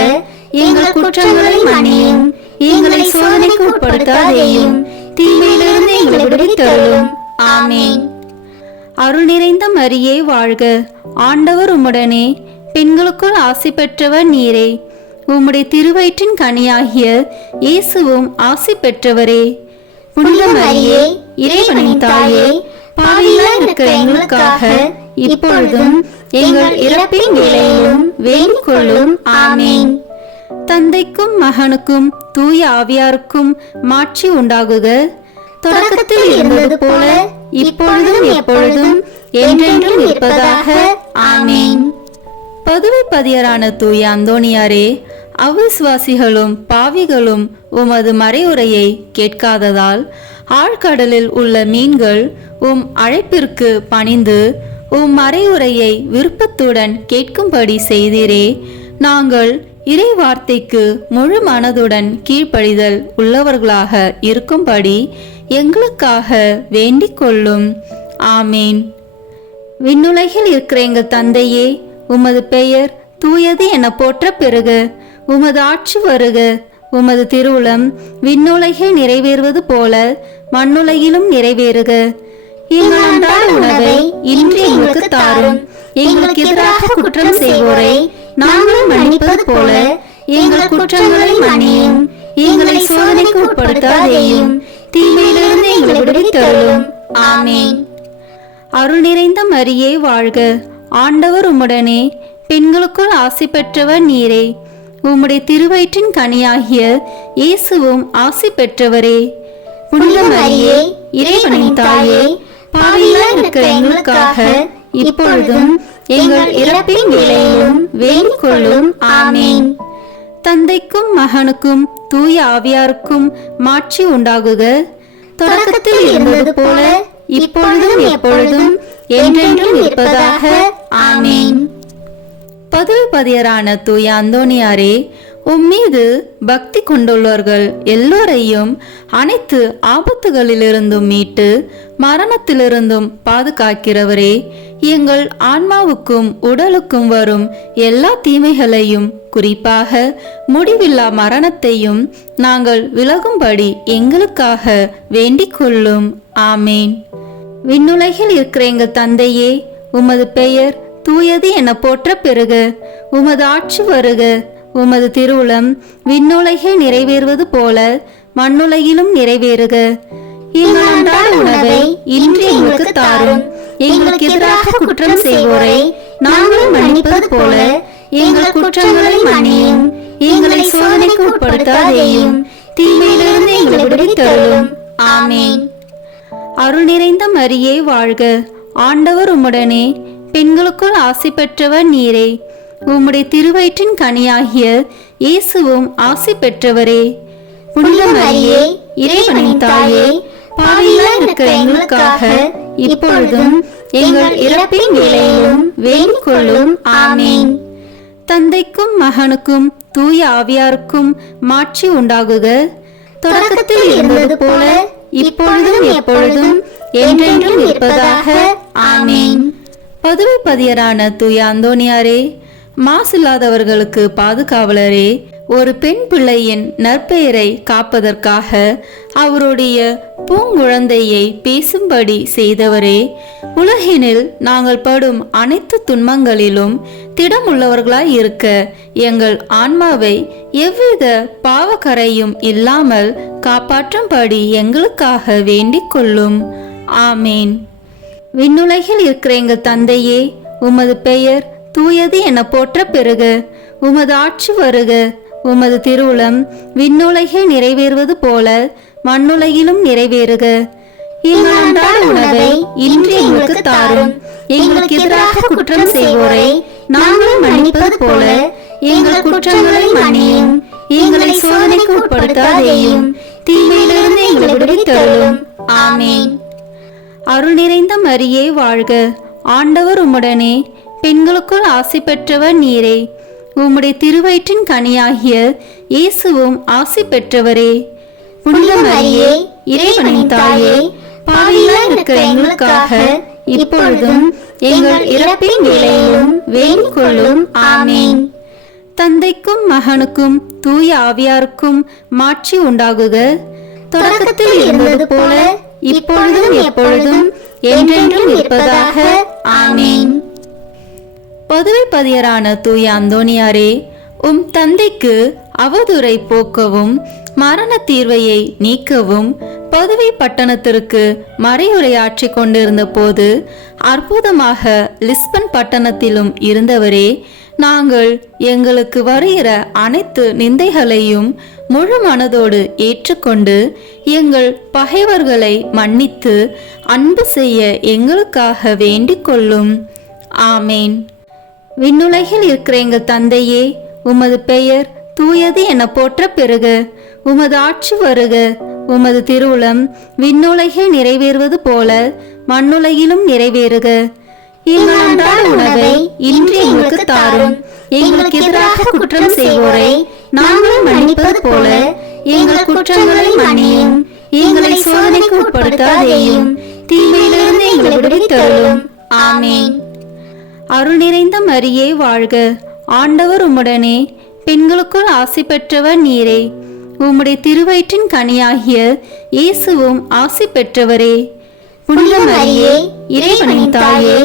எங்கள் குற்றங்களை மன்னியும். எங்களை சோதனைக்கு உட்படுத்தாதேயும், தீமையிலிருந்து எங்களை விடுவித்தருளும். ஆமீன். அருள் நிறைந்த மரியே வாழ்க. ஆண்டவர் உம்முடனே, பெண்களுக்குள் ஆசி பெற்றவர் நீரே. உம்முடைய திருவயிற்றின் கனியாகிய இயேசுவும் ஆசி பெற்றவரே. புனித மரியே, இறைவனின் தாயே, பாவிகளாய் இருக்கிற எங்களுக்காக இப்பொழுதும் எங்கள் இறப்பின் வேளையிலும் வேண்டிக் கொள்ளும். ஆமீன். தந்தைக்கும் மகனுக்கும் தூய ஆவியாருக்கும் மாட்சி உண்டாகுக. தொடக்கத்தில் இருந்தது போல இப்பொழுதும் எப்பொழுதும் என்றென்றும் இருப்பதாக. ஆமீன். பதுவை பதியரான தூய அந்தோணியாரே, அவிசுவாசிகளும் பாவிகளும் உமது மறையுரையை கேட்காததால் ஆழ்கடலில் உள்ள மீன்கள் உம் அழைப்பிற்கு பணிந்து உம் மறையுரையை விருப்பத்துடன் கேட்கும்படி செய்தீரே. நாங்கள் இறை வார்த்தைக்கு முழு மனதுடன் கீழ்ப்படிதல் உள்ளவர்களாக இருக்கும்படி எங்களுக்காக வேண்டிக் கொள்ளும். ஆமீன். விண்ணுலகில் இருக்கிற எங்கள் தந்தையே, உமது பெயர் தூயது என போற்ற பெறுக. உமது ஆட்சி வருக. உமது திருவுளம் விண்ணுலகில் நிறைவேறுவது போல மண்ணுலகிலும் நிறைவேறுக. எங்கள் அன்றாட உணவை இன்று எங்களுக்கு தாரும். எங்களுக்கு எதிராக குற்றம் செய்வோரை நாங்கள் மன்னிப்பது போல எங்கள் குற்றங்களை மன்னியும். எங்களை சோதனைக்கு உட்படுத்தாதேயும், தீமையிலிருந்து எங்களை விடுவித்தருளும். ஆமென். அருள் நிறைந்த மரியே வாழ்க. ஆண்டவர் உம்முடனே, பெண்களுக்குள் ஆசி பெற்றவர் நீரே. உம்முடைய திருவயிற்றின் கனியாகிய இயேசுவும் ஆசி பெற்றவரே. புனித மரியே, இறைவனின் தாயே, பாவிகளாய் இருக்கிற எங்களுக்காக இப்பொழுதும் எங்கள் இறப்பின் வேளையிலும் வேண்டிக் கொள்ளும். ஆமென். தந்தைக்கும் மகனுக்கும் தூய ஆவியாருக்கும் மாட்சி உண்டாகுக. தொடக்கத்தில் இருந்தது போல இப்பொழுதும் எப்பொழுதும் என்றென்றும் இருப்பதாக. ஆமென். பதுவைப்பதியரான தூய அந்தோணியாரே, உம்மீது பக்தி கொண்டுள்ளவர்கள் எல்லோரையும் அனைத்து ஆபத்துகளிலிருந்தும் மீட்டு மரணத்திலிருந்தும் பாதுகாக்கிறவரே, எங்கள் ஆன்மாவுக்கும் உடலுக்கும் வரும் எல்லா தீமைகளையும், குறிப்பாக முடிவில்லா மரணத்தையும் நாங்கள் விலகும்படி எங்களுக்காக வேண்டிக் கொள்ளும். ஆமேன். விண்ணுலகில் இருக்கிற எங்கள் தந்தையே, உமது பெயர் தூயது என போற்ற பெறுக. உமது ஆட்சி வருக. உமது திருவுளம் விண்ணுலகில் நிறைவேறுவது போல மண்ணுலகிலும் நிறைவேறுக. எங்கள் அன்றாட உணவை இன்று எங்களுக்கு தாரும். எங்களுக்கு எதிராக குற்றம் செய்வோரை நாங்கள் மன்னிப்பது போல எங்கள் குற்றங்களை மன்னியும். எங்களை சோதனைக்கு உட்படுத்தாதேயும், தீமையிலிருந்து எங்களை விடுவித்தருளும். ஆமென். அருள் நிறைந்த மரியே வாழ்க. ஆண்டவர் உம்முடனே, பெண்களுக்குள் ஆசி பெற்றவர் நீரே. உம்முடைய திருவயிற்றின் கனியாகிய இயேசுவும் ஆசி பெற்றவரே. புனித மரியே, இறைவனின் தாயே, பாவிகளாய் இருக்கிற எங்களுக்காக இப்பொழுதும் எங்கள் இறப்பின் வேளையிலும் வேண்டிக் கொள்ளும். ஆமென். தந்தைக்கும் மகனுக்கும் தூய ஆவியாருக்கும் மாட்சி உண்டாகுக. தொடக்கத்தில் இருந்தது போல இப்பொழுதும் எப்பொழுதும் என்றென்றும் இருப்பதாக. ஆமென். பதுவைப்பதியரான தூய அந்தோணியாரே, மாசில்லாதவர்களுக்கு பாதுகாவலரே, ஒரு பெண் பிள்ளையின் நற்பெயரை காப்பதற்காக அவருடைய பூங்குழந்தையை பேசும்படி செய்தவரே, உலகினில் நாங்கள் படும் அனைத்து துன்பங்களிலும் திடமுள்ளவர்களாய் இருக்க எங்கள் ஆன்மாவை எவ்வித பாவக்கரையும் இல்லாமல் காப்பாற்றும்படி எங்களுக்காக வேண்டிக் கொள்ளும். ஆமேன். விண்ணுலகில் இருக்கிற எங்கள் தந்தையே, உமது பெயர் தூயது என போற்ற பெறுக. உமது ஆட்சி வருக. உமது திருவுளம் விண்ணுலகில் நிறைவேறுவது போல மண்ணுலகிலும் நிறைவேறுக. எங்கள் அன்றாட உணவை இன்று எங்களுக்கு தாரும். எங்களுக்கு எதிராக குற்றம் செய்வோரை நாங்கள் மன்னிப்பது போல எங்கள் குற்றங்களை மன்னியும். எங்களை சோதனைக்கு உட்படுத்தாதேயும், தீமையிலிருந்து எங்களை விடுவித்தருளும். ஆமென். அருள் நிறைந்த மரியே வாழ்க. ஆண்டவர் உம்முடனே, பெண்களுக்குள் ஆசி பெற்றவர் நீரே. உம்முடைய திருவயிற்றின் கனியாகிய இயேசுவும் ஆசி பெற்றவரே. புனித மரியே, இறைவனின் தாயே, பாவிகளாய் இருக்கிற எங்களுக்காக இப்பொழுதும் எங்கள் இறப்பின் வேளையிலும் வேண்டிக் கொள்ளும். ஆமென். தந்தைக்கும் மகனுக்கும் தூய ஆவியாருக்கும் மாட்சி உண்டாகுக. தொடக்கத்தில் இருந்தது போல இப்பொழுதும் எப்பொழுதும் என்றென்றும் இருப்பதாக. ஆமென். பதுவைப்பதியரான தூய அந்தோணியாரே, உம் தந்தைக்கு அவதூறை போக்கவும் மரண தீர்வையை நீக்கவும் பதுவை பட்டணத்திற்கு மறையுரையாற்றி கொண்டிருந்த போது அற்புதமாக லிஸ்பன் பட்டணத்திலும் இருந்தவரே, நாங்கள் எங்களுக்கு வருகிற அனைத்து நிந்தைகளையும் முழு மனதோடு ஏற்றுக்கொண்டு எங்கள் பகைவர்களை மன்னித்து அன்பு செய்ய எங்களுக்காக வேண்டிக் கொள்ளும். ஆமேன். விண்ணுலகில் இருக்கிற எங்கள் தந்தையே, உமது பெயர் தூயது என போற்ற பெறுக. உமது ஆட்சி வருக. உமது திருவுளம் விண்ணுலகில் நிறைவேறுவது போல மண்ணுலகிலும் நிறைவேறுக. எங்கள் அன்றாட உணவை இன்று எங்களுக்கு தாரும். எங்களுக்கு எதிராக குற்றம் செய்வோரை நாங்கள் மன்னிப்பது போல எங்கள் குற்றங்களை மன்னியும். எங்களை சோதனைக்கு உட்படுத்தாதேயும், தீமையிலிருந்து எங்களை விடுவித்தருளும். ஆமென். அருள் நிறைந்த மரியே வாழ்க. ஆண்டவர் உம்முடனே, பெண்களுக்குள் ஆசி பெற்றவர் நீரே. உம்முடைய திருவயிற்றின் கனியாகிய இயேசுவும் ஆசி பெற்றவரே. புனித மரியே, இறைவனின் தாயே,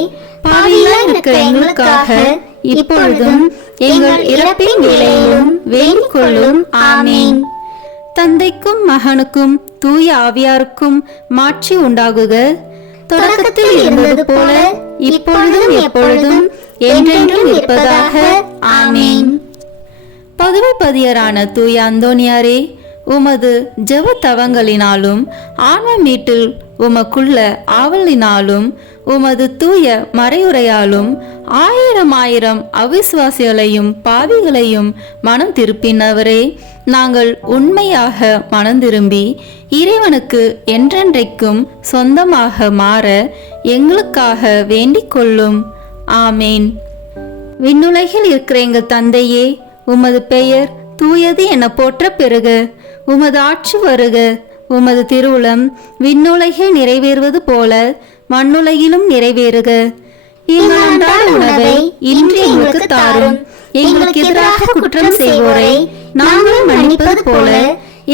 பாவிகளாய் இருக்கிற எங்களுக்காக இப்பொழுதும் எங்கள் இறப்பின் வேளையிலும் வேண்டிக் கொள்ளும். ஆமீன். தந்தைக்கும் மகனுக்கும் தூய ஆவியாருக்கும் மாட்சி உண்டாகுக. தொடக்கத்தில் இருந்தது போல இப்பொழுதும் எப்பொழுதும் என்றென்றும் இருப்பதாக. ஆமீன். பதுவை பதியரான தூய அந்தோனியாரே, உமது ஜெப தவங்களினாலும் ஆன்ம மீட்டில் உமக்குள்ள ஆவலினாலும் உமது தூய மறையுரையாலும் ஆயிரம் ஆயிரம் அவிசுவாசிகளையும் பாவிகளையும் மனம் திருப்பினவரே, நாங்கள் உண்மையாக மனம் திரும்பி இறைவனுக்கு என்றென்றைக்கும் சொந்தமாக மாற எங்களுக்காக வேண்டிக் கொள்ளும். ஆமேன். விண்ணுலகில் இருக்கிற எங்கள் தந்தையே, உமது பெயர் தூயது என போற்ற பெறுக. உமது ஆட்சி வருக. உமது திருவுளம் விண்ணுலகில் நிறைவேறுவது போல மண்ணுலகிலும் நிறைவேறுக. எங்கள் அன்றாட உணவை இன்று எங்களுக்கு தாரும். எங்களுக்கு எதிராக குற்றம் செய்வோரை நாங்கள் மன்னிப்பது போல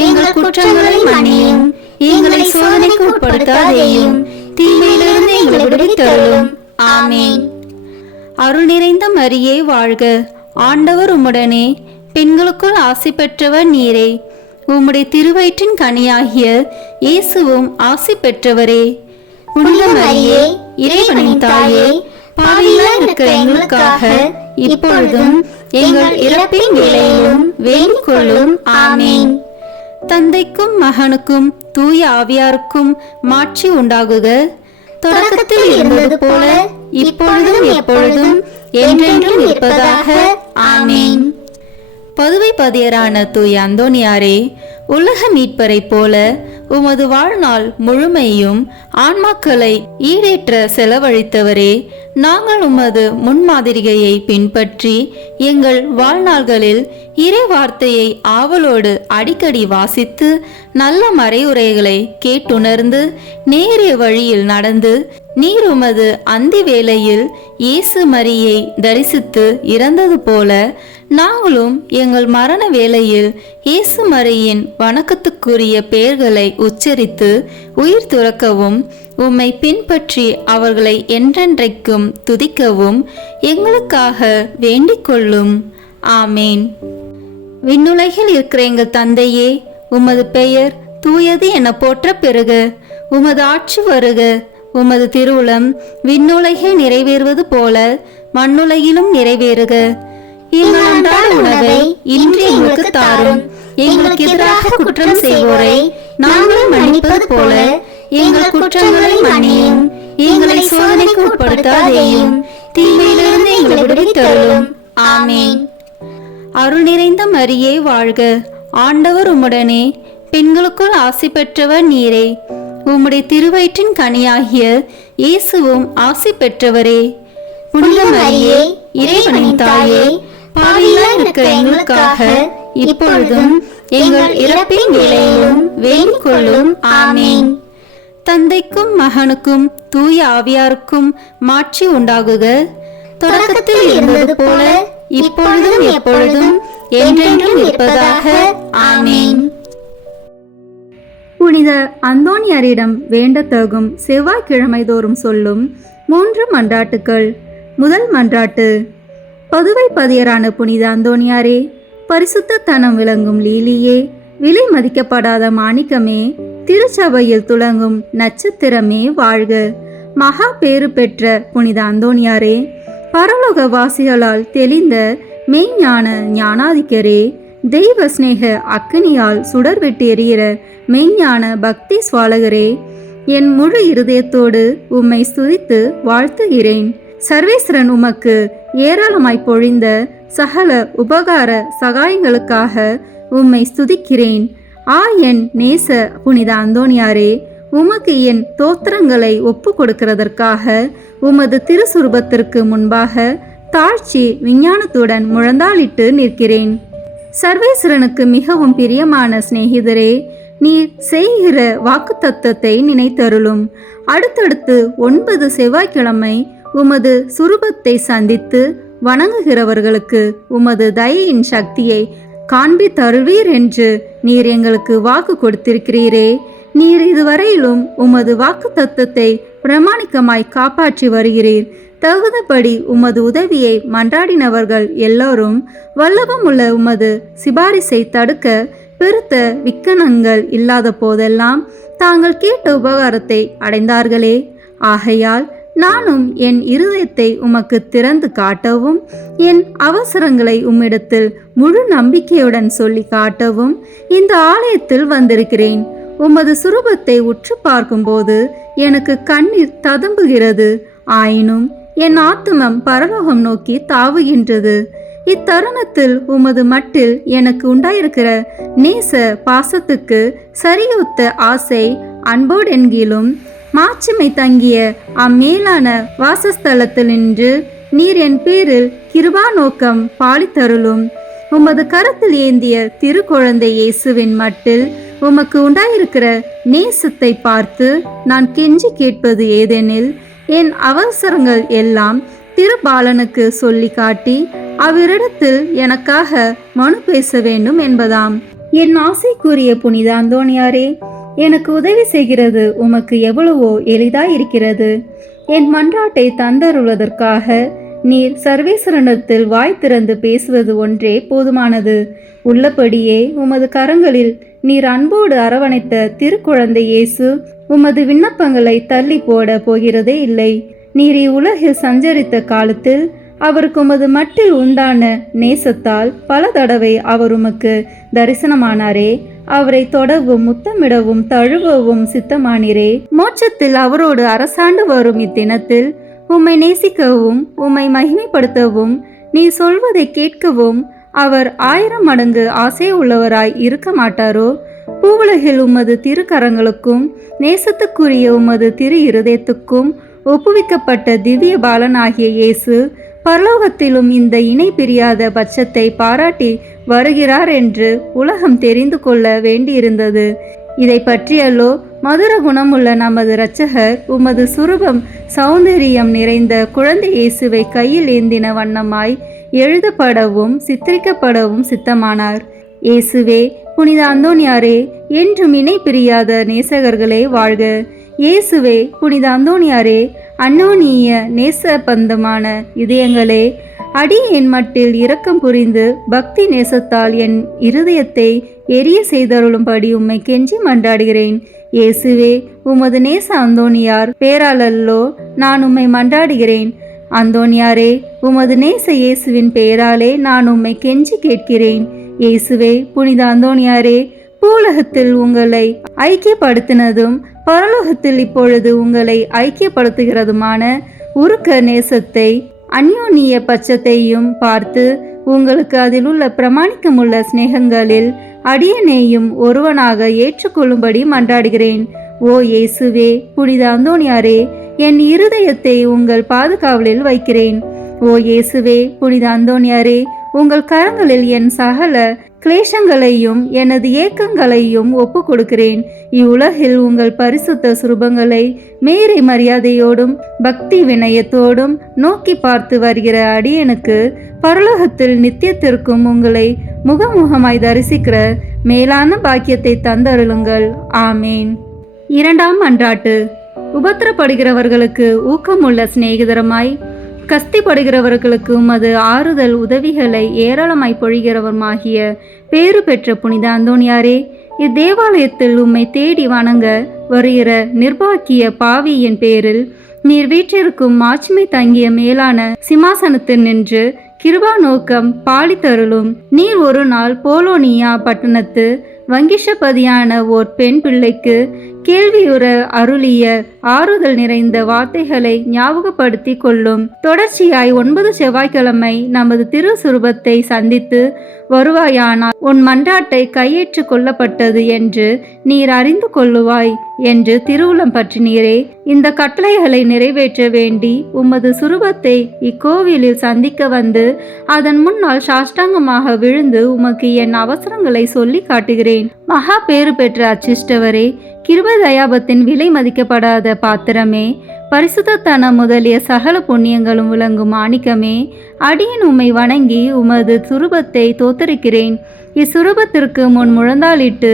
எங்கள் குற்றங்களை மன்னியும். எங்களை சோதனைக்கு உட்படுத்தாதேயும், தீமையிலிருந்து எங்களை விடுவித்தருளும். ஆமேன். அருள் நிறைந்த மரியே வாழ்க. ஆண்டவர் உம்முடனே, பெண்களுக்குள் ஆசி பெற்றவர் நீரே. உம்முடைய திருவயிற்றின் கனியாகிய இயேசுவும் ஆசி பெற்றவரே. புனித மரியே, இறைவனின் தாயே, பாவிகளாய் இருக்கிற எங்களுக்காக இப்பொழுதும் எங்கள் இறப்பின் வேளையிலும் வேண்டிக் கொள்ளும். ஆமீன். தந்தைக்கும் மகனுக்கும் தூய ஆவியாருக்கும் மாட்சி உண்டாகுக. தொடக்கத்தில் இருந்தது போல இப்பொழுதும் எப்பொழுதும் என்றென்றும் இருப்பதாக. ஆமீன். பதுவை பதியரான தூய அந்தோனியாரே, உலக மீட்பரை போல உமது வாழ்நாள் முழுமையும் ஆன்மாக்களை ஈடேற்ற செலவழித்தவரே, நாங்கள் உமது முன்மாதிரிகையை பின்பற்றி எங்கள் வாழ்நாள்களில் இறை வார்த்தையை ஆவலோடு அடிக்கடி வாசித்து நல்ல மறையுரைகளை கேட்டுணர்ந்து நேரிய வழியில் நடந்து நீர் உமது அந்தி வேளையில் இயேசு மரியை தரிசித்து இறந்தது போல நாங்களும் எங்கள் மரண வேளையில் இயேசு மரியின் வணக்கத்துக்குரிய பெயர்களை உச்சரித்து உயிர் துறக்கவும் உம்மை பின்பற்றி அவர்களை என்றென்றைக்கும் துதிக்கவும் எங்களுக்காக வேண்டிக் கொள்ளும். ஆமேன். விண்ணுலகில் இருக்கிற எங்கள் தந்தையே, உமது பெயர் தூயது என போற்ற பெறுக. உமது ஆட்சி வருக. உமது திருவுளம் விண்ணுலகில் நிறைவேறுவது போல மண்ணுலகிலும் நிறைவேறுக. எங்கள் அன்றாட உணவை இன்று எங்களுக்கு தாரும். எங்களுக்கு எதிராக குற்றம் செய்வோரை நாங்கள் மன்னிப்பது போல எங்கள் குற்றங்களை மன்னியும். எங்களை சோதனைக்கு உட்படுத்தாதேயும், தீமையிலிருந்து எங்களை விடுவித்தருளும். ஆமேன். அருள் நிறைந்த மரியே வாழ்க. ஆண்டவர் உம்முடனே, பெண்களுக்குள் ஆசி பெற்றவர் நீரே. உம்முடைய திருவயிற்றின் கனியாகிய இயேசுவும் ஆசி பெற்றவரே. புனித மரியே, இறைவனின் தாயே, பாவிகளாய் இருக்கிற எங்களுக்காக இப்பொழுதும் எங்கள் இறப்பின் வேளையிலும் வேண்டிக் கொள்ளும். ஆமீன். தந்தைக்கும் மகனுக்கும் தூய ஆவியாருக்கும் மாட்சி உண்டாகுக. தொடக்கத்தில் இருந்தது போல இப்பொழுதும் எப்பொழுதும் என்றென்றும் இருப்பதாக. ஆமீன். புனித அந்தோனியாரிடம் வேண்டத்தகும் செவ்வாய்க்கிழமை தோறும் சொல்லும் 3 மன்றாட்டுக்கள். முதல் மன்றாட்டு. பதுவை பதியரான புனித அந்தோனியாரே, பரிசுத்த தனம் விளங்கும் லீலியே, விலை மதிக்கப்படாத மாணிக்கமே, திருச்சபையில் துலங்கும் நட்சத்திரமே வாழ்க. மகா பேறு பெற்ற புனித அந்தோனியாரே, பரலோக வாசிகளால் தெளிந்த மெய்ஞான ஞானாதிக்கரே, தெய்வ ஸ்நேக அக்கினியால் சுடர்விட்டு எரிகிற மெய்ஞான பக்தி சுவாலகரே, என் முழு இருதயத்தோடு உம்மை ஸ்துதித்து வாழ்த்துகிறேன். சர்வேஸ்வரன் உமக்கு ஏராளமாய் பொழிந்த சகல உபகார சகாயங்களுக்காக உம்மை ஸ்துதிக்கிறேன். என் நேச புனித அந்தோனியாரே, உமக்கு என் தோத்திரங்களை ஒப்பு கொடுக்கிறதற்காக உமது திருசுரூபத்திற்கு முன்பாக தாழ்ச்சி விஞ்ஞானத்துடன் முழந்தாளிட்டு நிற்கிறேன். சர்வேஸ்வரனுக்கு மிகவும் பிரியமான சிநேகிதரே, நீர் செய்கிற வாக்குத்தத்தத்தை நினைத்தருளும். அடுத்தடுத்து 9 செவ்வாய்க்கிழமை உமது சுரூபத்தை சந்தித்து வணங்குகிறவர்களுக்கு உமது தயையின் சக்தியை காண்பித்தருள்வீர் என்று நீர் எங்களுக்கு வாக்கு கொடுத்திருக்கிறீரே. நீர் இதுவரையிலும் உமது வாக்கு தத்தத்தை பிரமாணிக்கமாய் காப்பாற்றி வருகிறீர். தகுந்தபடி உமது உதவியை மன்றாடினவர்கள் எல்லோரும் வல்லபமுள்ள உமது சிபாரிசை தடுக்க பெருத்த விக்கனங்கள் இல்லாத போதெல்லாம் தாங்கள் கேட்ட உபகாரத்தை அடைந்தார்களே. ஆகையால் நானும் என் இருதயத்தை உமக்கு திறந்து காட்டவும் என் அவசரங்களை உம்மிடத்தில் முழு நம்பிக்கையுடன் சொல்லி காட்டவும் இந்த ஆலயத்தில் வந்திருக்கிறேன். உமது சுரூபத்தை உற்று பார்க்கும்போது எனக்கு கண்ணீர் ததும்புகிறது. ஆயினும் என் ஆத்துமம் பரலோகம் நோக்கி தாவுகின்றது. இத்தருணத்தில் உமது மட்டில் எனக்கு உண்டாயிருக்கிற நேச பாசத்துக்கு சரியொத்த ஆசை அன்போடென்கிலும் மாட்சிமை தங்கிய அம்மேலான வாசஸ்தலத்தினின்று நீர் என் பேரில் கிருபா நோக்கம் பாலித்தருளும். உமது கரத்தில் ஏந்திய திருக்குழந்தை இயேசுவின் மட்டில் உமக்கு உண்டாயிருக்கிற நேசத்தை பார்த்து நான் கெஞ்சி கேட்பது ஏதெனில், என் அவசரங்கள் எல்லாம் திருபாலனுக்கு சொல்லி காட்டி அவ்விடத்தில் எனக்காக மனு பேச வேண்டும் என்பதாம். என் ஆசைக்குரிய புனித அந்தோணியாரே, எனக்கு உதவி செய்கிறது உமக்கு எவ்வளவோ எளிதாயிருக்கிறது. என் மன்றாட்டை தந்தருள்வதற்காக நீர் சர்வேஸ்வரனிடத்தில் வாய் திறந்து பேசுவது ஒன்றே போதுமானது. உள்ளபடியே உமது கரங்களில் நீர் அன்போடு அரவணைத்த திருக்குழந்தை இயேசு உமது விண்ணப்பங்களை தள்ளி போட போகிறதே இல்லை. நீர் இவ்வுலகில் சஞ்சரித்த காலத்தில் அவருக்கு உமது மட்டில் உண்டான நேசத்தால் பல தடவை அவர் உமக்கு தரிசனமானாரே. அவரை தொடவும் முத்தமிடவும் தழுவவும் சித்தமானீரே. மோட்சத்தில் அவரோடு அரசாண்டு வரும் இத்தினத்தில் உம்மை நேசிக்கவும் உம்மை மகிமைப்படுத்தவும் நீ சொல்வதை கேட்கவும் அவர் 1000 மடங்கு ஆசை உள்ளவராய் இருக்க மாட்டாரோ? பூவுலகில் உமது திருக்கரங்களுக்கும் நேசத்துக்குரிய உமது திரு இருதயத்துக்கும் ஒப்புவிக்கப்பட்ட திவ்ய பாலனாகிய இயேசு பரலோகத்திலும் இந்த இணை பிரியாத பட்சத்தை பாராட்டி வருகிறார் என்று உலகம் தெரிந்து கொள்ள வேண்டியிருந்தது. இதை பற்றியல்லோ மதுர குணமுள்ள நமது இரட்சகர் உமது சுரூபம் சௌந்தரியம் நிறைந்த குழந்தை இயேசுவை கையில் ஏந்தின வண்ணமாய் எழுதப்படவும் சித்தரிக்கப்படவும் சித்தமானார். இயேசுவே, புனித அந்தோணியாரே, என்றும் இணை பிரியாத நேசகர்களே வாழ்க. இயேசுவே, புனித அந்தோணியாரே, அன்னோனிய நேச பந்தமான இதயங்களே, அடியேன் மட்டில் இரக்கம் புரிந்து பக்தி நேசத்தால் என் இருதயத்தை எரிய செய்தருளும்படி உம்மை கெஞ்சி மன்றாடுகிறேன். இயேசுவே, உமது நேச அந்தோணியார் பேராலல்லோ நான் உம்மை மன்றாடுகிறேன். அந்தோணியாரே, உமது நேச இயேசுவின் பெயராலே நான் உம்மை கெஞ்சி கேட்கிறேன். இயேசுவே, புனித அந்தோணியாரே, பூலகத்தில் உங்களை ஐக்கியப்படுத்தினதும் பரலோகத்தில் இப்பொழுது உங்களை ஐக்கியப்படுத்துகிறதுமான உருக்க நேசத்தை அந்யோன்ய பட்சத்தையும் பார்த்து உங்களுக்கு அதில் உள்ள பிரமாணிக்கமுள்ள சிநேகங்களில் அடியனையும் ஒருவனாக ஏற்றுக்கொள்ளும்படி மன்றாடுகிறேன். ஓ இயேசுவே, புனித அந்தோணியாரே, என் இருதயத்தை உங்கள் பாதுகாவலில் வைக்கிறேன். ஓ இயேசுவே, புனித அந்தோணியாரே, உங்கள் கரங்களில் என் சகல கிளேசங்களையும் எனது ஏக்கங்களையும் ஒப்பு கொடுக்கிறேன். இவ்வுலகில் உங்கள் பரிசுத்த சுரூபங்களை மேரி மரியாதையோடும் பக்தி வினயத்தோடும் நோக்கி பார்த்து வருகிற அடியனுக்கு பரலோகத்தில் நித்தியத்திற்கும் உங்களை முகமுகமாய் தரிசிக்கிற மேலான பாக்கியத்தை தந்தருளுங்கள். ஆமேன். 2ஆம் மன்றாட்டு. உபத்திரப்படுகிறவர்களுக்கு ஊக்கமுள்ள சிநேகிதரமாய் கஸ்திப்படுகிறவர்களுக்கு உமது ஆறுதல் உதவிகளை ஏராளமாய் பொழிகிறவருமாகிய பேறு பெற்ற புனித அந்தோணியாரே, இத்தேவாலயத்தில் உம்மை தேடி வணங்க வருகிற நிர்பாக்கிய பாவியின் பேரில் நீர் வீற்றிருக்கும் மாட்சிமை தங்கிய மேலான சிம்மாசனத்தில் நின்று கிருபா நோக்கம் பாலித்தருளும். நீர் ஒரு நாள் போலோனியா பட்டணத்து வங்கிஷபதியான ஓர் பெண் பிள்ளைக்கு கேள்வியுற அருளிய ஆறுதல் நிறைந்த வார்த்தைகளை ஞாபகப்படுத்தி கொள்ளும். தொடர்ச்சியாய் 9 செவ்வாய்க்கிழமை நமது திரு சுரூபத்தை சந்தித்து வருவாயானால் உன் மன்றாட்டை கையேற்று கொள்ளப்பட்டது என்று நீர் அறிந்து கொள்ளுவாய் என்று திருவுளம் பற்றினீரே. இந்த கட்டளைகளை நிறைவேற்ற வேண்டி உமது சுரூபத்தை இக்கோவிலில் சந்திக்க வந்து அதன் முன்னால் சாஷ்டாங்கமாக விழுந்து உமக்கு என் அவசரங்களை சொல்லி காட்டுகிறேன். மகா பேறு பெற்ற அச்சிஷ்டவரே, கிருபை தயாபத்தின் விலை மதிக்கப்படாத பாத்திரமே, பரிசுத்தத்தனம் முதலிய சகல புண்ணியங்களும் விளங்கும் மாணிக்கமே, அடியேன் உம்மை வணங்கி உமது சுரூபத்தை தோத்தரிக்கிறேன். இச்சுரூபத்திற்கு முன் முழந்தாளிட்டு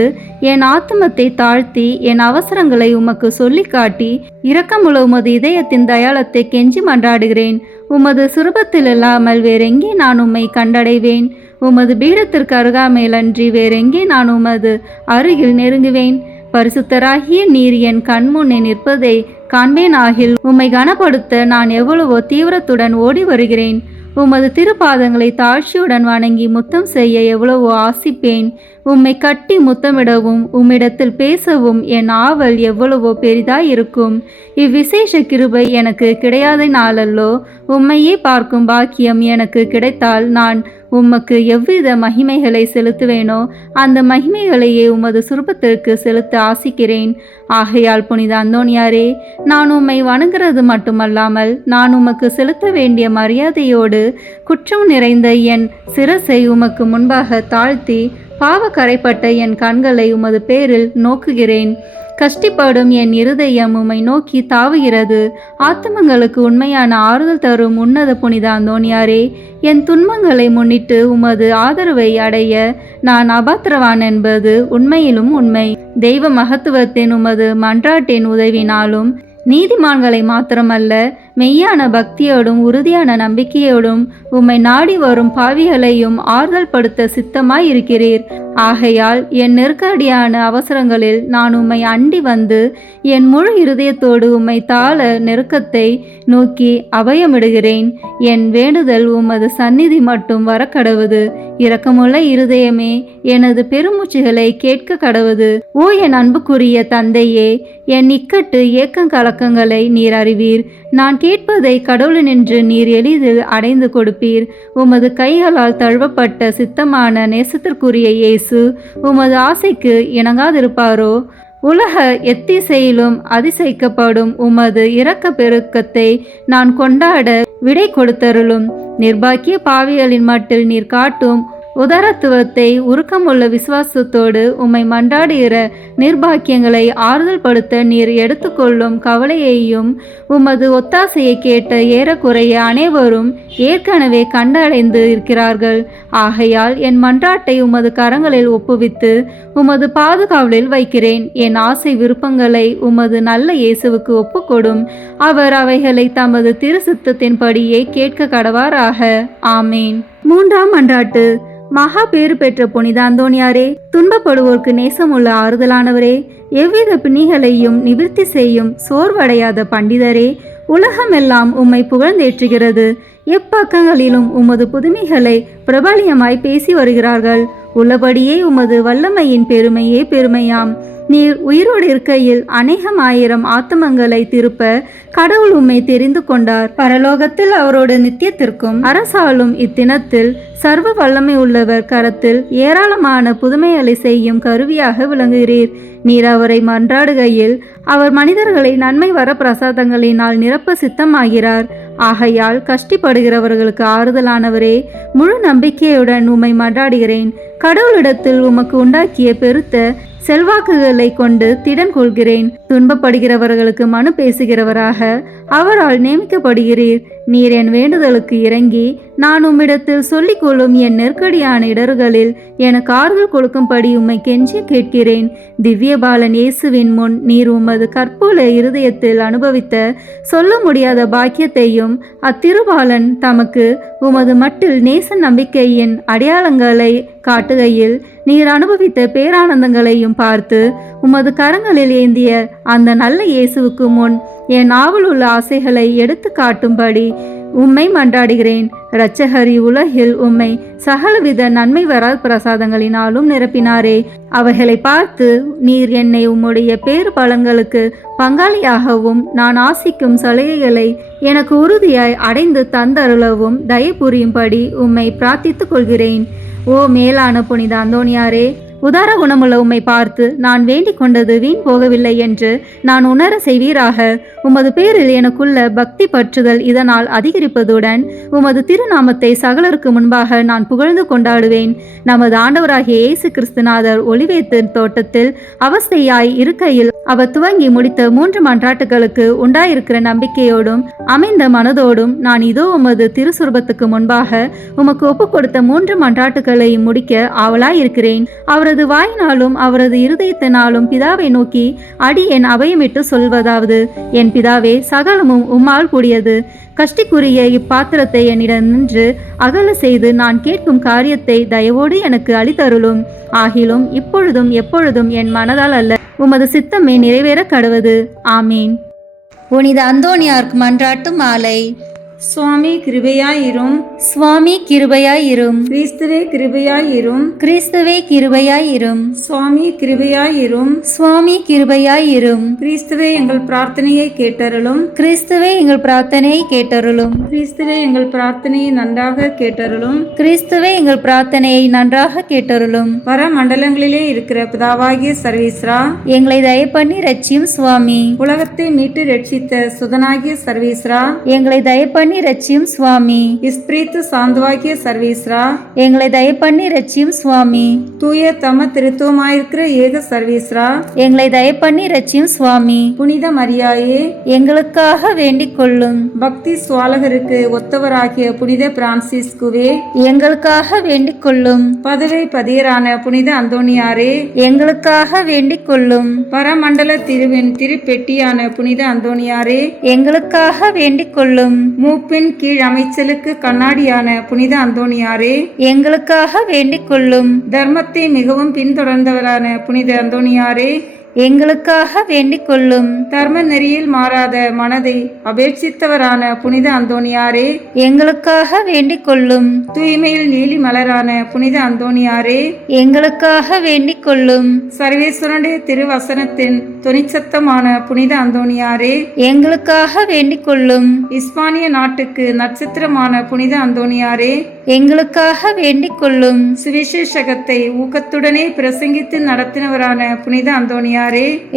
என் ஆத்துமத்தை தாழ்த்தி என் அவசரங்களை உமக்கு சொல்லி காட்டி இரக்கமுள்ள உமது இதயத்தின் தயாளத்தை கெஞ்சி மன்றாடுகிறேன். உமது சுரூபத்தில் இல்லாமல் வேறெங்கே நான் உம்மை கண்டடைவேன்? உமது பீடத்திற்கு அருகாமையிலன்றி வேறெங்கே நான் உமது அருகில் நெருங்குவேன்? பரிசுத்தராகிய நீர் என் கண்முன்னே நிற்பதை காண்பேனாகில் உம்மை கனப்படுத்த நான் எவ்வளவோ தீவிரத்துடன் ஓடி வருகிறேன். உமது திருப்பாதங்களை தாழ்ச்சியுடன் வணங்கி முத்தம் செய்ய எவ்வளவோ ஆசிப்பேன். உம்மை கட்டி முத்தமிடவும் உம்மிடத்தில் பேசவும் என் ஆவல் எவ்வளவோ பெரிதாயிருக்கும். இவ்விசேஷ கிருபை எனக்கு கிடையாத நாளல்லோ. உம்மையே பார்க்கும் பாக்கியம் எனக்கு கிடைத்தால் நான் உமக்கு எவ்வித மகிமைகளை செலுத்துவேனோ அந்த மகிமைகளையே உமது சுரூபத்திற்கு செலுத்த ஆசிக்கிறேன். ஆகையால் புனித அந்தோணியாரே, நான் உம்மை வணங்குறது மட்டுமல்லாமல் நான் உமக்கு செலுத்த வேண்டிய மரியாதையோடு குற்றம் நிறைந்த என் சிரசை உமக்கு முன்பாக தாழ்த்தி பாவ கரைப்பட்ட என் கண்களை உமது பேரில் நோக்குகிறேன். கஷ்டிப்படும் என் இருதயம் உம்மை நோக்கி தாவுகிறது. ஆத்துமங்களுக்கு உண்மையான ஆறுதல் தரும் உன்னத புனித அந்தோணியாரே, என் துன்பங்களை முன்னிட்டு உமது ஆதரவை அடைய நான் அபாத்திரவான் என்பது உண்மையிலும் உண்மை. தெய்வ மகத்துவத்தின் உமது மன்றாட்டின் உதவினாலும் நீதிமான்களை மாத்திரமல்ல, மெய்யான பக்தியோடும் உறுதியான நம்பிக்கையோடும் உம்மை நாடி வரும் பாவிகளையும் ஆறுதல் படுத்த சித்தமாய் இருக்கிறீர். ஆகையால் என் நெருக்கடியான அவசரங்களில் நான் உம்மை அண்டி வந்து என் முழு இருதயத்தோடு உம்மை தாழ நெருக்கத்தை நோக்கி அபயமிடுகிறேன். என் வேண்டுதல் உமது சந்நிதி மட்டும் வர கடவுது. இரக்கமுள்ள இருதயமே, எனது பெருமூச்சுகளை கேட்க கடவுது. ஓ என் அன்புக்குரிய தந்தையே, என் இக்கட்டு ஏக்கங் கலக்கங்களை நீர் அறிவீர். நான் கேட்பதை கடவுளினின்று நீர் எளிதில் அடைந்து கொடுப்பீர். உமது கைகளால் தழுவப்பட்ட சித்தமான நேசத்திற்குரிய இயேசு உமது ஆசைக்கு இணங்காதிருப்பாரோ? உலக எத்திசையிலும் அதிசயிக்கப்படும் உமது இரக்க பெருக்கத்தை நான் கொண்டாட விடை கொடுத்தருளும். நிர்பாக்கிய பாவிகளின் மட்டில் நீர் காட்டும் உதாரத்துவத்தை உருக்கமுள்ள விசுவாசத்தோடு உம்மை மன்றாடுகிற நிர்பாக்கியங்களை ஆறுதல் படுத்த நீர் எடுத்துக்கொள்ளும் கவலையையும் உமது ஒத்தாசையை கேட்ட ஏறக்குறைய அனைவரும் ஏற்கனவே கண்டடைந்து இருக்கிறார்கள். ஆகையால் என் மன்றாட்டை உமது கரங்களில் ஒப்புவித்து உமது பாதுகாவலில் வைக்கிறேன். என் ஆசை விருப்பங்களை உமது நல்ல இயேசுவுக்கு ஒப்புக்கொடும். அவர் அவைகளை தமது திருசித்தத்தின்படியே கேட்க கடவாராக. ஆமேன். மூன்றாம் மன்றாட்டு. மகா பேறு பெற்ற புனித அந்தோணியாரே, துன்பப்படுவோர்க்கு நேசமுள்ள ஆறுதலானவரே, எவ்வித பிணிகளையும் நிவிர்த்தி செய்யும் சோர்வடையாத பண்டிதரே, உலகமெல்லாம் உம்மை புகழ்ந்தேற்றுகிறது. எப்பக்கங்களிலும் உமது புதுமைகளை பிரபலியமாய் பேசி வருகிறார்கள். உள்ளபடியே உமது வல்லமையின் பெருமையே பெருமையாம். நீர் உயிரோடு இருக்கையில் அநேகமாயிரம் ஆத்மங்களை திருப்ப கடவுள் உம்மை தெரிந்து கொண்டார். பரலோகத்தில் அவரோடு நித்தியத்திற்கும் அரசாலும் இத்தினத்தில் சர்வ வல்லமை உள்ளவர் கரத்தில் ஏராளமான புதுமைகளை செய்யும் கருவியாக விளங்குகிறீர். நீர் அவரை மன்றாடுகையில் அவர் மனிதர்களை நன்மை வர பிரசாதங்களினால் நிரப்ப சித்தமாகிறார். ஆகையால் கஷ்டப்படுகிறவர்களுக்கு ஆறுதலானவரே, முழு நம்பிக்கையுடன் உம்மை மன்றாடுகிறேன். கடவுளிடத்தில் உமக்கு உண்டாக்கிய பெருத்த செல்வாக்குகளை கொண்டு திடன் கொள்கிறேன். துன்பப்படுகிறவர்களுக்கு மனு பேசுகிறவராக அவரால் நியமிக்கப்படுகிறீர். நீர் என் வேண்டுதலுக்கு இறங்கி நான் உம்மிடத்தில் சொல்லிக் கொள்ளும் என் நெருக்கடியான இடர்களில் எனக்கு ஆறுதல் கொடுக்கும்படி உம்மை கெஞ்சி கேட்கிறேன். திவ்ய பாலன் இயேசுவின் முன் நீர் உமது கற்புள்ள இருதயத்தில் அனுபவித்த சொல்ல முடியாத பாக்கியத்தையும் அத்திருபாலன் தமக்கு உமது மட்டில் நேச நம்பிக்கையின் அடையாளங்களை காட்டுகையில் நீர் அனுபவித்த பேரானந்தங்களையும் பார்த்து உமது கரங்களில் ஏந்திய அந்த நல்ல இயேசுவுக்கு முன் என் ஆவலுள்ள ஆசைகளை எடுத்து காட்டும்படி உம்மை மன்றாடுகிறேன். இரட்சகரி உலகில் உம்மை சகலவித நன்மை வரா பிரசாதங்களினாலும் நிரப்பினாரே. அவைகளை பார்த்து நீர் என்னை உம்முடைய பேறு பலன்களுக்கு பங்காளியாகவும் நான் ஆசிக்கும் சலுகைகளை எனக்கு உறுதியாய் அடைந்து தந்தருளவும் தயை புரியும்படி உம்மை பிரார்த்தித்துக் கொள்கிறேன். ஓ மேலான புனித அந்தோணியாரே, உதார குணமுள்ள உம்மை பார்த்து நான் வேண்டிக் கொண்டது வீண் போகவில்லை என்று நான் உணர செய்வீராக. உமது பேரில் எனக்குள்ள பக்தி பற்றுதல் இதனால் அதிகரிப்பதுடன் உமது திருநாமத்தை சகலருக்கு முன்பாக நான் புகழ்ந்து கொண்டாடுவேன். நமது ஆண்டவராகிய இயேசு கிறிஸ்துநாதர் ஒலிவேத்து தோட்டத்தில் அவஸ்தையாய் இருக்கையில் அவர் துவங்கி முடித்த 3 மன்றாட்டுகளுக்கு உண்டாயிருக்கிற நம்பிக்கையோடும் அமைந்த மனதோடும் நான் இதோ உமது திருசுரபத்துக்கு முன்பாக உமக்கு ஒப்பு கொடுத்த 3 மன்றாட்டுகளை முடிக்க ஆவலாயிருக்கிறேன். அவரது வாயினாலும் அவரது இருதயத்தினாலும் பிதாவை நோக்கி அடியேன் அபயமிட்டு சொல்வதாவது, என் பிதாவே, சகலமும் உம்மால் கூடியது. கஷ்டிக்குரிய இப்பாத்திரத்தை என்னிடம் நின்று அகல செய்து நான் கேட்கும் காரியத்தை தயவோடு எனக்கு அளித்தருளும். ஆகிலும் இப்பொழுதும் எப்பொழுதும் என் மனதால் அல்ல, உமது சித்தமே நிறைவேற கடவது. ஆமீன். புனித அந்தோணியாருக்கு மன்றாட்டு மாலை. சுவாமி கிருபையாயிரும். சுவாமி கிருபையாயிரும். கிறிஸ்துவே கிருபையாயிரும். கிறிஸ்துவே கிருபையாயிரும். சுவாமி கிருபையாயிரும். சுவாமி கிருபையாயிரும். கிறிஸ்துவே எங்கள் பிரார்த்தனையை கேட்டருளும். கிறிஸ்துவே எங்கள் பிரார்த்தனையை கேட்டருளும். கிறிஸ்துவே எங்கள் பிரார்த்தனையை நன்றாக கேட்டருளும். கிறிஸ்துவே எங்கள் பிரார்த்தனையை நன்றாக கேட்டருளும். பரமண்டலங்களிலே இருக்கிற பிதாவாகிய சர்வீஸ்ரா, எங்களை தயப்பண்ணி ரட்சியும் சுவாமி. உலகத்தை மீட்டு ரட்சித்த சுதனாகிய சர்வீஸ்ரா, எங்களை தயப்பண்ணி ரட்சியும் சுவாமி. இஸ்பிரித்து சாந்துவாகிய சர்வீஸ்ரா, எங்களை தயப்பண்ணி ரட்சியும் சுவாமி. தூய தம திருத்துவமாயிருக்கிற ஏக சர்வீஸ்ரா, எங்களை தயப்பண்ணி ரட்சியும் சுவாமி. புனித மரியாயே, எங்களுக்காக வேண்டிக் கொள்ளும். பக்தி சுவாலகருக்கு ஒத்தவராகிய புனித பிரான்சிஸ்குவே, எங்களுக்காக வேண்டிக் கொள்ளும். பதவை பதியரான புனித அந்தோணியாரே, எங்களுக்காக வேண்டிக் கொள்ளும். பரமண்டல திருவின் திருப்பெட்டியான புனித அந்தோணியாரே, எங்களுக்காக வேண்டிக் கொள்ளும். மூப்பின் கீழ் அமைச்சலுக்கு கண்ணாடியான புனித அந்தோணியாரே, எங்களுக்காக வேண்டிக் கொள்ளும். தர்மத்தை மிகவும் பின்தொடர்ந்தவரான புனித அந்தோணியாரே, எங்களுக்காக வேண்டிக் கொள்ளும். தர்ம நெறியில் மாறாத மனதை அபேட்சித்தவரான புனித அந்தோணியாரே, எங்களுக்காக வேண்டிக் கொள்ளும். தூய்மையில் நீலி மலரான புனித அந்தோணியாரே, எங்களுக்காக வேண்டிக் கொள்ளும். சர்வேஸ்வரனுடைய திருவசனத்தின் தொனிச்சத்தமான புனித அந்தோணியாரே, எங்களுக்காக வேண்டிக் கொள்ளும். இஸ்பானிய நாட்டுக்கு நட்சத்திரமான புனித அந்தோணியாரே, எங்களுக்காக வேண்டிக் கொள்ளும். சுவிசேஷகத்தை ஊக்கத்துடனே பிரசங்கித்து நடத்தினவரான புனித அந்தோணியாரே,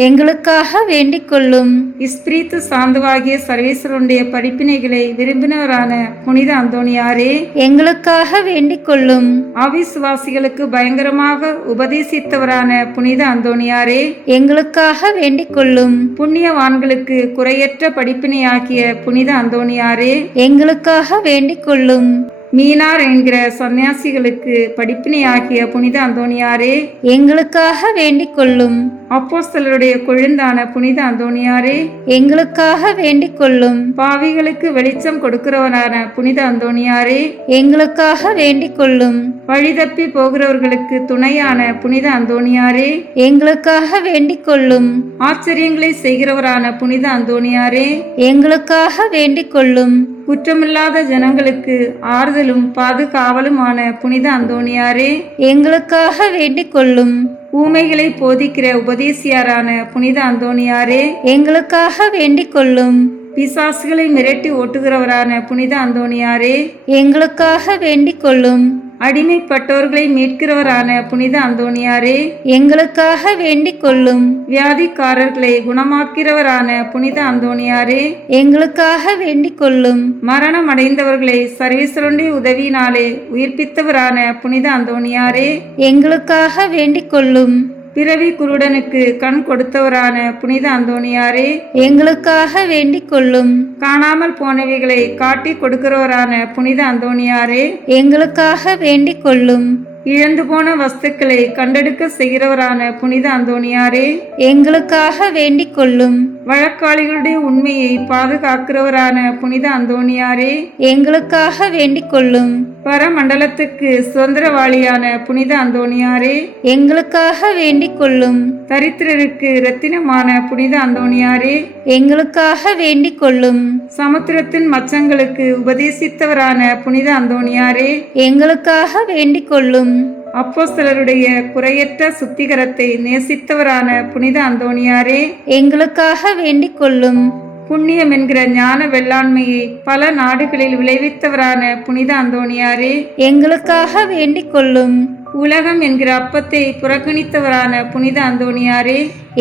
எங்களுக்காக வேண்டிக் கொள்ளும். இஸ்பிரித்து சாந்துவாகிய சர்வேஸ்வரனுடைய படிப்பினைகளை விரும்பினவரான புனித அந்தோணியாரே, எங்களுக்காக வேண்டிக் கொள்ளும். அவிசுவாசிகளுக்கு பயங்கரமாக உபதேசித்தவரான புனித அந்தோணியாரே, எங்களுக்காக வேண்டிக் கொள்ளும். புண்ணியவான்களுக்கு குறையற்ற படிப்பினையாகிய புனித அந்தோணியாரே, எங்களுக்காக வேண்டிக் கொள்ளும். மீனார் என்கிற சன்னியாசிகளுக்கு படிப்பினையாகிய புனித அந்தோணியாரே, எங்களுக்காக வேண்டிக் கொள்ளும். அப்போஸ்தலருடைய கொழுந்தான புனித அந்தோணியாரே, எங்களுக்காக வேண்டிக் கொள்ளும். பாவிகளுக்கு வெளிச்சம் கொடுக்கிறவரான புனித அந்தோணியாரே, எங்களுக்காக வேண்டிக் கொள்ளும். வழிதப்பி போகிறவர்களுக்கு துணையான புனித அந்தோணியாரே, எங்களுக்காக வேண்டிக் கொள்ளும். ஆச்சரியங்களை செய்கிறவரான புனித அந்தோணியாரே, எங்களுக்காக வேண்டிக் கொள்ளும். குற்றமில்லாத ஜனங்களுக்கு ஆறுதலும் பாதுகாவலுமான புனித அந்தோணியாரே, எங்களுக்காக வேண்டிக் கொள்ளும். ஊமைகளை போதிக்கிற உபதேசியாரான புனித அந்தோணியாரே, எங்களுக்காக வேண்டிக் கொள்ளும். பிசாசுகளை மிரட்டி ஓட்டுகிறவரான புனித அந்தோணியாரே, எங்களுக்காக வேண்டிக் கொள்ளும். அடிமைப்பட்டோர்களை மீட்கிறவரான புனித அந்தோணியாரே, எங்களுக்காக வேண்டிக் கொள்ளும். வியாதிக்காரர்களை குணமாக்கிறவரான புனித அந்தோணியாரே, எங்களுக்காக வேண்டிக் கொள்ளும். மரணம் அடைந்தவர்களை சர்வேஸ்வரனுடைய உதவியினாலே உயிர்ப்பித்தவரான புனித அந்தோணியாரே, எங்களுக்காக வேண்டிக் கொள்ளும். பிறவி குருடனுக்கு கண் கொடுத்தவரான புனித அந்தோணியாரே, எங்களுக்காக வேண்டிக் கொள்ளும். காணாமல் போனவைகளை காட்டி கொடுக்கிறவரான புனித அந்தோணியாரே, எங்களுக்காக வேண்டிக் கொள்ளும். இழந்து போன வஸ்துக்களை கண்டெடுக்க செய்கிறவரான புனித அந்தோணியாரே, எங்களுக்காக வேண்டிக் கொள்ளும். வழக்காளிகளுடைய உண்மையை பாதுகாக்கிறவரான புனித அந்தோணியாரே, எங்களுக்காக வேண்டிக் கொள்ளும். பரமண்டலத்துக்கு சுதந்திரவாளியான புனித அந்தோணியாரே, எங்களுக்காக வேண்டிக் கொள்ளும். தரித்திரருக்கு இரத்தினமான புனித அந்தோணியாரே, எங்களுக்காக வேண்டிக் கொள்ளும். சமுத்திரத்தின் மச்சங்களுக்கு உபதேசித்தவரான புனித அந்தோணியாரே, எங்களுக்காக வேண்டிக் கொள்ளும். அப்போஸ்தலருடைய குறையற்ற சுத்திகரத்தை நேசித்தவரான புனித அந்தோணியாரே, எங்களுக்காக வேண்டிக் கொள்ளும். புண்ணியம் என்கிற ஞான வெள்ளாண்மையை பல நாடுகளில் விளைவித்தவரான புனித அந்தோணியாரே, எங்களுக்காக வேண்டிக் கொள்ளும். உலகம் என்கிற அப்பத்தை புறக்கணித்தவரான புனித அந்தோணியாரே,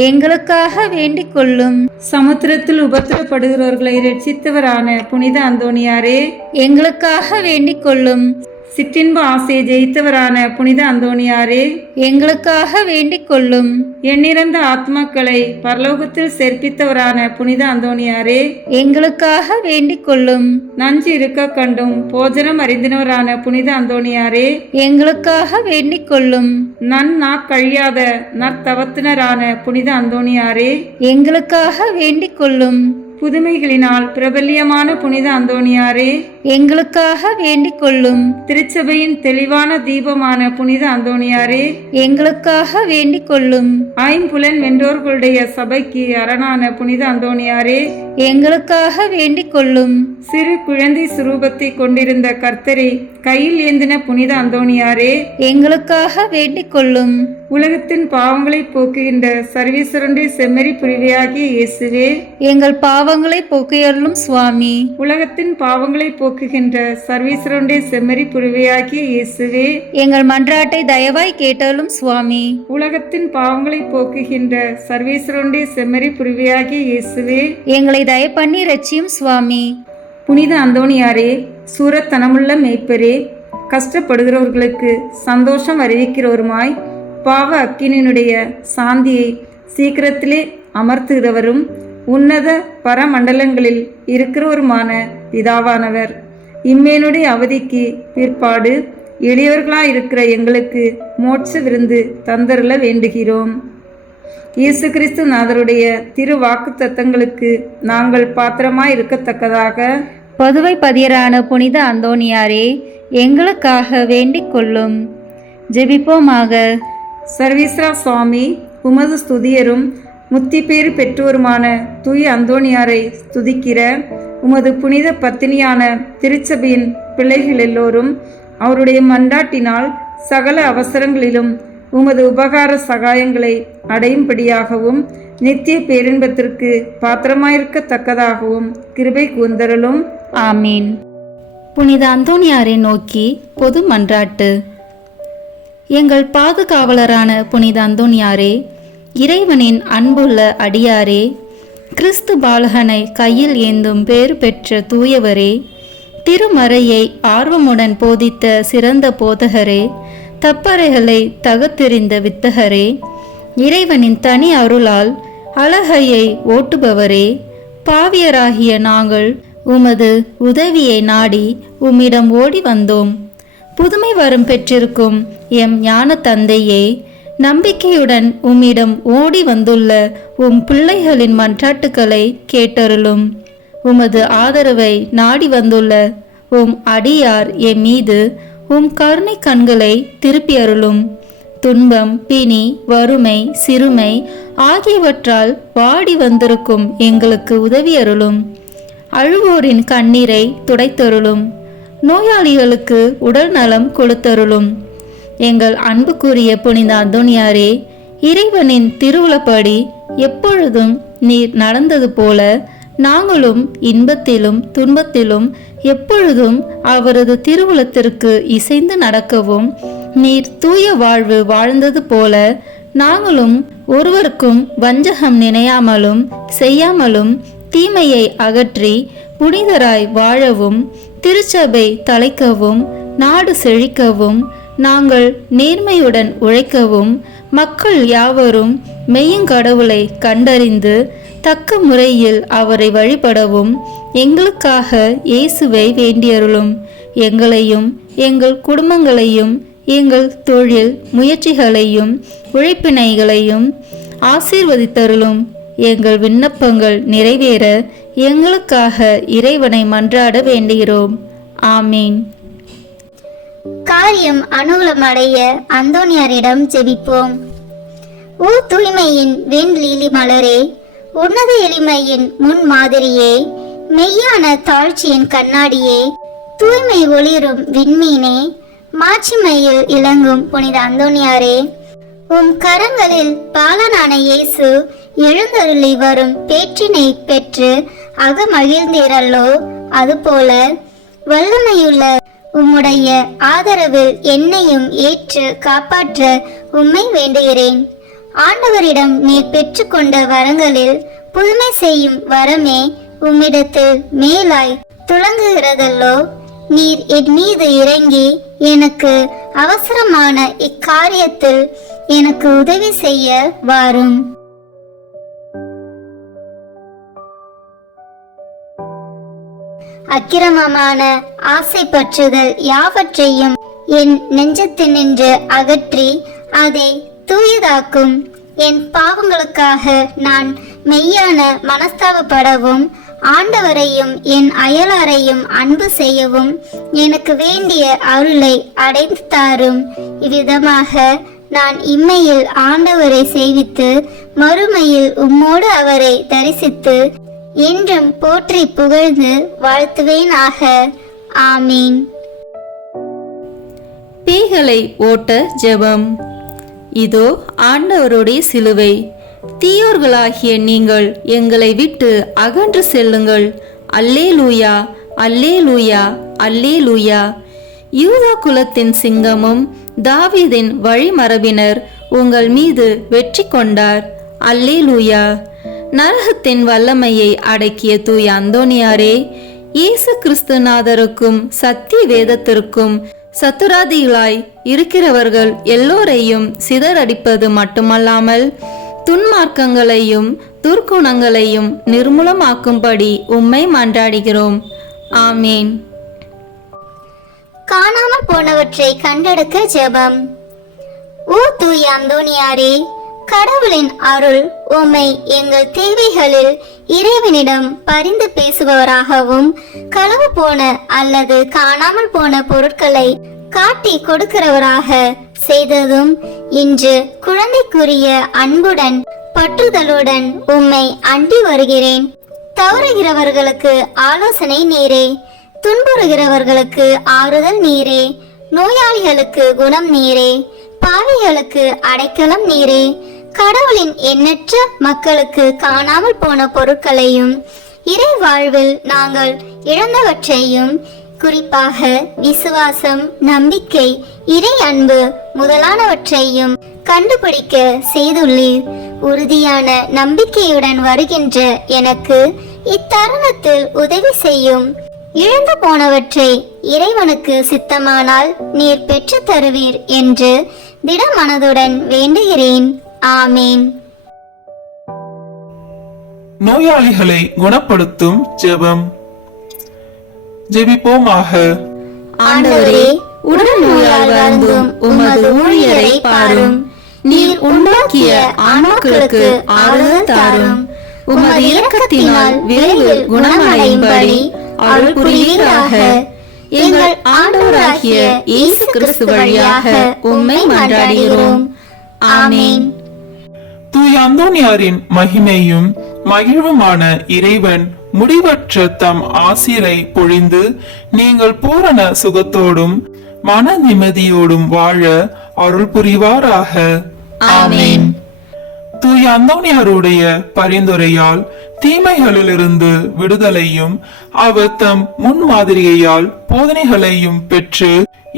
எங்களுக்காக வேண்டிக் கொள்ளும். சமுத்திரத்தில் உபத்திரப்படுகிறவர்களை ரட்சித்தவரான புனித அந்தோணியாரே, எங்களுக்காக வேண்டிக் கொள்ளும். சிற்றின்ப ஆசையை ஜெயித்தவரான புனித அந்தோணியாரே, எங்களுக்காக வேண்டிக் கொள்ளும். எண்ணிறந்த ஆத்மாக்களை பரலோகத்தில் சேர்ப்பித்தவரான புனித அந்தோணியாரே, எங்களுக்காக வேண்டிக் கொள்ளும். நஞ்சு இருக்க கண்டும் போஜனம் அறிந்தினவரான புனித அந்தோணியாரே, எங்களுக்காக வேண்டிக் கொள்ளும். கழியாத நற்தவத்தினரான புனித அந்தோணியாரே, எங்களுக்காக வேண்டிக் கொள்ளும். புதுமைகளினால் பிரபல்யமான புனித அந்தோணியாரே, எங்களுக்காக வேண்டிக் கொள்ளும். திருச்சபையின் தெளிவான தீபமான புனித அந்தோணியாரே, எங்களுக்காக வேண்டிக் கொள்ளும். ஐம்புலன் வென்றோர்களுடைய சபைக்கு அரணான புனித அந்தோணியாரே, எங்களுக்காக வேண்டிக் கொள்ளும். சிறு குழந்தை சுரூபத்தை கொண்டிருந்த கர்த்தரை கையில் ஏந்தின புனித அந்தோணியாரே, எங்களுக்காக வேண்டிக் கொள்ளும். உலகத்தின் பாவங்களை போக்குகின்ற சர்வீஸ்வரனுடைய செம்மறி புரிவையாகிய இயேசுவே, எங்கள் பாவங்களை போக்கியருளும் சுவாமி. உலகத்தின் பாவங்களை போக்குகின்ற சர்வீஸ்வரனுடைய செம்மறி புரிவையாகிய இயேசுவே, எங்கள் மன்றாட்டை தயவாய் கேட்டருளும் சுவாமி. உலகத்தின் பாவங்களை போக்குகின்ற சர்வீஸ்வரனுடைய செம்மறி புரிவையாகிய இயேசுவே, எங்களை தயப்பண்ணி ரட்சியும் சுவாமி. புனித அந்தோணியாரே, சூரத்தனமுள்ள மேய்ப்பரே, கஷ்டப்படுகிறவர்களுக்கு சந்தோஷம் அறிவிக்கிறவருமாய் பாவ அக்கினியினுடைய சாந்தியை சீக்கிரத்திலே அமர்த்துகிறவரும் உன்னத பரமண்டலங்களில் இருக்கிறவருமான பிதாவானவர், இம்மேனுடைய அவதிக்கு பிற்பாடு எளியவர்களாயிருக்கிற எங்களுக்கு மோட்ச விருந்து தந்தருள வேண்டுகிறோம். இயேசு கிறிஸ்து நாதருடைய திரு வாக்கு தத்தங்களுக்கு நாங்கள் பாத்திரமாய் இருக்கத்தக்கதாக பதுவை பதியரான புனித அந்தோணியாரே, எங்களுக்காக வேண்டிக் கொள்ளும். ஜெபிப்போமாக. சர்வீஸ்வரா சுவாமி, உமது ஸ்துதியரும் முத்திப்பேறு பெற்றோருமான தூய அந்தோணியாரை ஸ்துதிக்கிற உமது புனித பத்தினியான திருச்சபையின் பிள்ளைகள் எல்லோரும் அவருடைய மன்றாட்டினால் சகல அவசரங்களிலும் உமது உபகார சகாயங்களை அடையும்படியாகவும் நித்திய பேரின்பத்திற்கு பாத்திரமாயிருக்கத்தக்கதாகவும் கிருபை கூர்ந்தருளும். ஆமீன். புனித அந்தோணியாரை நோக்கி பொது மன்றாட்டு. எங்கள் பாதுகாவலரான புனித அந்தோணியாரே, இறைவனின் அன்புள்ள அடியாரே, கிறிஸ்து பாலகனை கையில் ஏந்தும் பேறு பெற்ற தூயவரே, திருமறையை ஆர்வமுடன் போதித்த சிறந்த போதகரே, தப்பறைகளை தகத்தெறிந்த வித்தகரே, இறைவனின் தனி அருளால் அழகையை ஓட்டுபவரே, பாவியராகிய நாங்கள் உமது உதவியை நாடி உம்மிடம் ஓடி வந்தோம். புதுமை வரம் பெற்றிருக்கும் எம் ஞான தந்தையே, நம்பிக்கையுடன் உம்மிடம் ஓடி வந்துள்ள உம் பிள்ளைகளின் மன்றாட்டுக்களை கேட்டருளும். உமது ஆதரவை நாடி வந்துள்ள உம் அடியார் எம் மீது உம் கருணை கண்களை திருப்பி அருளும். துன்பம், பிணி, வறுமை, சிறுமை ஆகியவற்றால் வாடி வந்திருக்கும் எங்களுக்கு உதவி அருளும். அழுவோரின் கண்ணீரை துடைத்தருளும். நோயாளிகளுக்கு உடல் நலம் கொடுத்தருளும். எங்கள் அன்புக்குரிய புனித அந்தோணியாரே, இறைவனின் திருவுளப்படி எப்பொழுதும் நீர் நடந்தது போல நாங்களும் இன்பத்திலும் துன்பத்திலும் எப்பொழுதும் அவரது திருவுளத்திற்கு இசைந்து நடக்கவும், நீர் தூய வாழ்வு வாழ்ந்தது போல நாங்களும் ஒருவருக்கும் வஞ்சகம் நினையாமலும் செய்யாமலும் தீமையை அகற்றி புனிதராய் வாழவும், திருச்சபை தலைக்கவும், நாடு செழிக்கவும், நாங்கள் நேர்மையுடன் உழைக்கவும், மக்கள் யாவரும் மெய்யங்கடவுளை கண்டறிந்து தக்க முறையில் அவரை வழிபடவும் எங்களுக்காக இயேசுவை வேண்டியருளும். எங்களையும் எங்கள் குடும்பங்களையும் எங்கள் தொழில் முயற்சிகளையும் உழைப்பினைகளையும் ஆசீர்வதித்தருளும். எங்கள் விண்ணப்பங்கள் நிறைவேற எங்களுக்காக இறைவனை மன்றாட வேண்டுகிறோம். ஆமீன். காரியம் அனுகூலமடைய அந்தோணியாரிடம் ஜெபிப்போம். ஓ தூய்மையின் வெண்லீலி மலரே, உன்னத எளிமையின் முன் மாதிரியே, மெய்யான தாழ்ச்சியின் கண்ணாடியே, தூய்மை ஒளிரும் விண்மீனே, மாட்சிமையில் இலங்கும் புனித அந்தோணியாரே, உம் கரங்களில் பாலனான இயேசு எழுந்தருளி வரும் பேற்றினை பெற்று அகமகிழ்ந்தீரல்லோ, அதுபோல வல்லமையுள்ள உம்முடைய ஆதரவில் என்னையும் ஏற்று காப்பாற்ற உம்மை வேண்டுகிறேன். ஆண்டவரிடம் நீர் பெற்றுக்கொண்ட வரங்களில் புதுமை செய்யும் வரமே உம்மிடத்தில் மேலாய் துளங்குகிறதல்லோ. நீர் என் மீது இறங்கி எனக்கு அவசரமான இக்காரியத்தில் எனக்கு உதவி செய்ய வாரும். அக்கிரமமான ஆசை பற்றுதல் யாவற்றையும் என் நெஞ்சத்தினின்று அகற்றி அதை தூயதாக்கும். என் பாவங்களுக்காக நான் மெய்யான மனஸ்தாபப்படவும் ஆண்டவரையும் என் அயலாரையும் அன்பு செய்யவும் எனக்கு வேண்டிய அருளை அடைந்து தாரும். இவ்விதமாக நான் இம்மையில் ஆண்டவரை சேவித்து மறுமையில் உம்மோடு அவரை தரிசித்து என்றும் போற்றி புகழ்ந்து வாழ்த்துவேனாக. ஆமீன். பேய்களை ஓட்ட ஜெபம். இதோ ஆண்டவருடைய சிலுவை. தீயோர்களாகிய நீங்கள் எங்களை விட்டு அகன்று செல்லுங்கள். அல்லேலூயா, அல்லேலூயா, அல்லேலூயா. யூதா குலத்தின் சிங்கமும் தாவீதின் வழிமரபினர் உங்கள் மீது வெற்றி கொண்டார். அல்லேலூயா. நரகத்தின் வல்லமையை அடக்கிய தூய அந்தோனியாரே, இயேசு கிறிஸ்துநாதருக்கும் சத்திய வேதத்திற்கும் சத்துராதிகளாய் இருக்கிறவர்கள் எல்லோரையும் சிதறடிப்பது மட்டுமல்லாமல் துன்மார்க்கங்களையும் துர்க்குணங்களையும் நிர்மூலமாக்கும்படி உம்மை மன்றாடுகிறோம். ஆமீன். காணாமல் போனவற்றை கண்டெடுக்க ஜெபம். ஓ தூய அந்தோனியாரே, கடவுளின் அருள் உம்மை எங்கள் தேவைகளில் இறைவனிடம் பரிந்து பேசுபவராகவும் களவு போன அல்லது காணாமல் போன பொருட்களை காட்டி கொடுக்கிறவராக செய்ததும் இன்று குழந்தைக்குரிய அன்புடன் பற்றுதலுடன் உம்மை அண்டி வருகிறேன். தவறுகிறவர்களுக்கு ஆலோசனை நீரே, துன்புறுகிறவர்களுக்கு ஆறுதல் நீரே, நோயாளிகளுக்கு குணம் நீரே, பாவிகளுக்கு அடைக்கலம் நீரே. கடவுளின் எண்ணற்ற மக்களுக்கு காணாமல் போன பொருட்களையும் இறை வாழ்வில் நாங்கள் இழந்தவற்றையும், குறிப்பாக விசுவாசம், நம்பிக்கை, இறை அன்பு முதலானவற்றையும் கண்டுபிடிக்க செய்துள்ளீர். உறுதியான நம்பிக்கையுடன் வருகின்ற எனக்கு இத்தருணத்தில் உதவி செய்யும். இழந்து போனவற்றை இறைவனுக்கு சித்தமானால் நீர் பெற்று தருவீர் என்று திடமனதுடன் வேண்டுகிறேன். ஆமீன். நோயாளிகளை குணப்படுத்தும் ஜெபம். ஜெபிப்போமாக. ஆண்டவரே, உடல் நோயால் வருந்தும் உமது ஊழியரை பாரும். நீர் உண்டாக்கிய ஆன்மாக்களுக்கு ஆறுதல் தாரும். உமது இரக்கத்தினால் விரைவில் குணமடையும்படி அருள் புரிவீராக. எங்கள் ஆண்டவராகிய இயேசு கிறிஸ்து வழியாக உம்மை மன்றாடுகிறோம். ஆமீன். தூய அந்தோனியாரின் மகிமையும் மகிழ்வுமான இறைவன் முடிவற்ற தம் ஆசிரை பொழிந்து நீங்கள் பூரண சுகத்தோடும் மன நிம்மதியோடும் வாழ அருள் புரிவாராக. ஆமீன். தூய அந்தோனியாருடைய பரிந்துரையால் தீமைகளிலிருந்து விடுதலையும் அவர் தம் முன்மாதிரியால் போதனைகளையும் பெற்று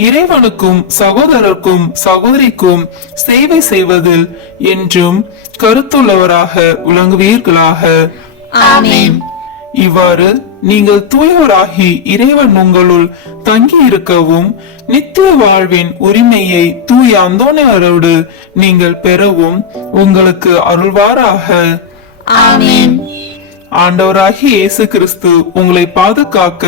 இறைவனுக்கும் சகோதரருக்கும் சகோதரிக்கும் சேவை செய்வதில் என்றும் கருத்துள்ளவராக விளங்குவீர்களாக. ஆமீன். இவ்வாறு நீங்கள் தூயோராகி இறைவன் உங்களுள் தங்கி இருக்கவும் நித்திய வாழ்வின் உரிமையை தூய அந்தோனியாரோடு நீங்கள் பெறவும் உங்களுக்கு அருள்வாராக. ஆமீன். ஆண்டவராகிய இயேசு கிறிஸ்து உங்களை பாதுகாக்க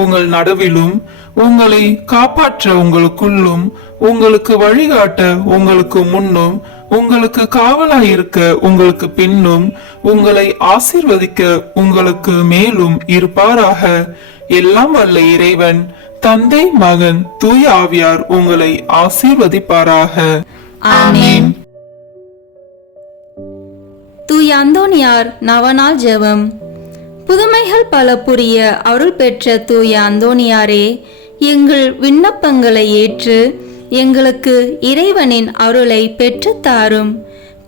உங்கள் நடுவிலும் உங்களை காப்பாற்ற உங்களுக்குள்ளும் உங்களுக்கு வழிகாட்ட உங்களுக்கு முன்னும் உங்களுக்கு காவலாயிருக்க உங்களுக்கு பின்னும் உங்களை ஆசீர்வதிக்க உங்களுக்கு மேலும் இருப்பாராக. எல்லாம் வல்ல இறைவன் தந்தை, மகன், தூய ஆவியார் உங்களை ஆசீர்வதிப்பாராக. ஆமீன். தூய அந்தோனியார் நவநாள் ஜெபம். புதுமைகள் பல புரிய அருள் பெற்ற தூய அந்தோனியாரே, எங்கள் விண்ணப்பங்களை ஏற்று எங்களுக்கு இறைவனின் அருளை பெற்றுத் தாரும்.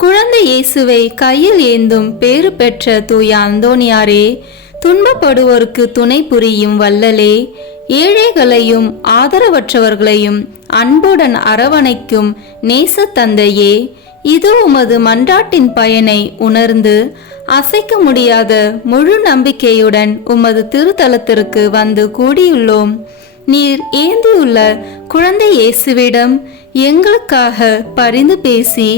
குழந்தை இயேசுவை கையில் ஏந்தும் பேறு பெற்ற தூய அந்தோனியாரே, துன்பப்படுவோருக்கு துணை புரியும் வல்லலே, ஏழைகளையும் ஆதரவற்றவர்களையும் அன்புடன் அரவணைக்கும் நேச தந்தையே, இது உமது மன்றாட்டின் பயனை உணர்ந்து அசைக்க முடியாத முழு நம்பிக்கையுடன் உமது திருத்தலத்திற்கு வந்து கூடியுள்ளோம். நீர் ஏந்தியுள்ள குழந்தை இயேசுவிடம் எங்களுக்காக பரிந்து பேசி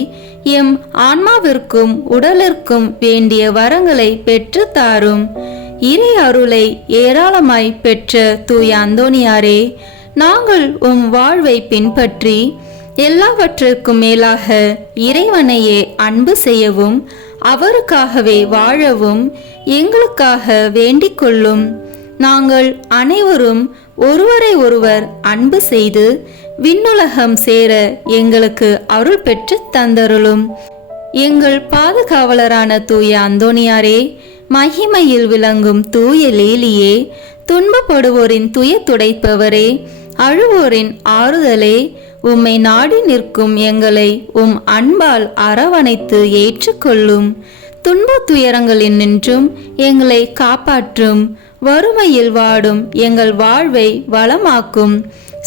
எம் ஆன்மாவிற்கும் உடலிற்கும் வேண்டிய வரங்களை பெற்று தாரும். இறை அருளை ஏராளமாய் பெற்ற தூய அந்தோணியாரே, நாங்கள் உம் வாழ்வை பின்பற்றி எல்லாவற்றிற்கும் மேலாக இறைவனையே அன்பு செய்யவும் அவருக்காகவே வாழவும் எங்களுக்காக வேண்டிக் கொள்ளும். நாங்கள் அனைவரும் ஒருவரை ஒருவர் அன்பு செய்து விண்ணுலகம் சேர எங்களுக்கு அருள் பெற்று தந்தருளும். எங்கள் பாதுகாவலரான தூய அந்தோணியாரே, மகிமையில் விளங்கும் தூய லேலியே, துன்பப்படுவோரின் துய துடைப்பவரே, அழுவோரின் ஆறுதலே, உம்மை நாடி நிற்கும் எங்களை உம் அன்பால் அரவணைத்து ஏற்றுக்கொள்ளும். துன்ப துயரங்களில் நின்றும் எங்களை காப்பாற்றும். வறுமையில் வாடும் எங்கள் வாழ்வை வளமாக்கும்.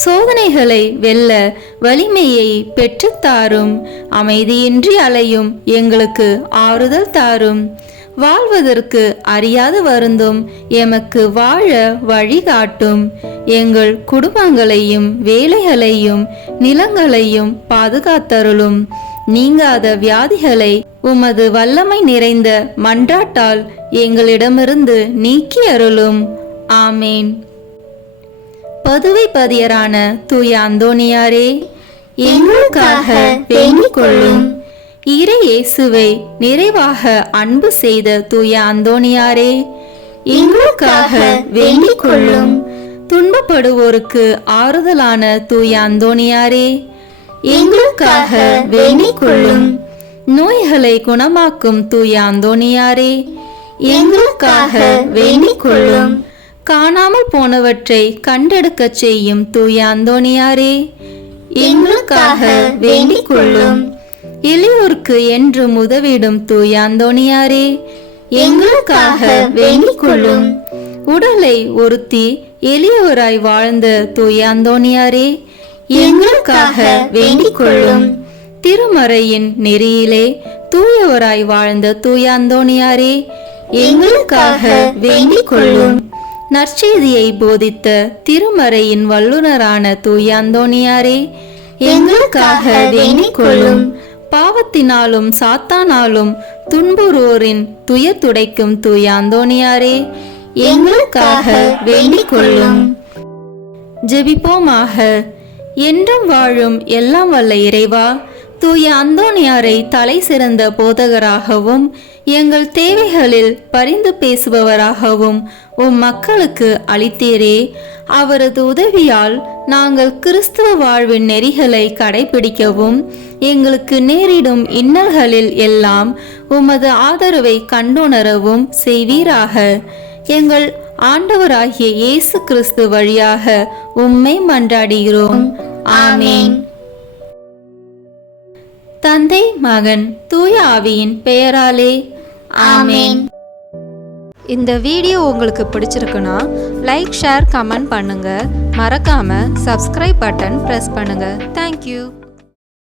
சோதனைகளை வெல்ல வலிமையை பெற்றுத்தாரும். அமைதியின்றி அலையும் எங்களுக்கு ஆறுதல் தாரும். வாழ்வதற்கு அறியாது வருந்தும் எமக்கு வாழ வழிகாட்டும். எங்கள் குடும்பங்களையும் வேலைகளையும் நிலங்களையும் பாதுகாத்தருளும். நீங்காத வியாதிகளை உமது வல்லமை நிறைந்த மன்றாட்டால் எங்களிடமிருந்து நீக்கி அருளும். ஆமேன். பதுவை பதியரான தூய அந்தோணியாரே, எங்களுக்காக வேண்டிக் கொள்ளும். இறை இயேசுவை நிறைவாக அன்பு செய்த தூய அந்தோணியாரே, எங்களுக்காக வேண்டிக் கொள்ளும். துன்பப்படுவோருக்கு ஆறுதலான தூய அந்தோணியாரே, எங்களுக்காக வேண்டிக் கொள்ளும். நோய்களை குணமாக்கும் தூய அந்தோணியாரே, எங்களுக்காக வேண்டிக் கொள்ளும். காணாமல் போனவற்றை கண்டெடுக்க செய்யும் தூய அந்தோணியாரே, எங்களுக்காக வேண்டிக் கொள்ளும். எளியோருக்கு என்றும் உதவிடும் தூய அந்தோணியாரே, எங்களுக்காக வேண்டிக் கொள்ளும். உடலை ஒருத்தி எளியவராய் வாழ்ந்த தூய அந்தோணியாரே, எங்களுக்காக வேண்டிக் கொள்ளும். திருமறையின் நெறியிலே தூயவராய் வாழ்ந்த தூய அந்தோணியாரே, எங்களுக்காக வேண்டிக் கொள்ளும். நற்செய்தியை போதித்த திருமறையின் வல்லுனரான தூய அந்தோணியாரே, எங்களுக்காக வேண்டிக் கொள்ளும். பாவத்தினாலும் சாத்தானாலும் துன்புறுவோரின் துயர் துடைக்கும் தூய அந்தோணியாரே, எங்களுக்காக வேண்டிக் கொள்ளும். ஜெபிப்போமாக. என்றும் வாழும் எல்லாம் வல்ல இறைவா, தூய அந்தோணியாரை தலை சிறந்த போதகராகவும் எங்கள் தேவைகளில் பரிந்து பேசுபவராகவும் உம் மக்களுக்கு அளித்தீரே. அவரது உதவியால் நாங்கள் கிறிஸ்துவ வாழ்வின் நெறிகளை கடைபிடிக்கவும் எங்களுக்கு நேரிடும் இன்னல்களில் எல்லாம் உமது ஆதரவை கண்டுணரவும் செய்வீராக. எங்கள் ஆண்டவராகிய இயேசு கிறிஸ்து வழியாக உம்மை மன்றாடுகிறோம். ஆமேன். தந்தை, மகன், தூய ஆவியின் பெயராலே ஆமேன். இந்த வீடியோ உங்களுக்கு பிடிச்சிருக்குன்னா லைக், ஷேர், கமெண்ட் பண்ணுங்க. மறக்காம சப்ஸ்கிரைப் பட்டன் பிரஸ் பண்ணுங்க. தேங்க்யூ.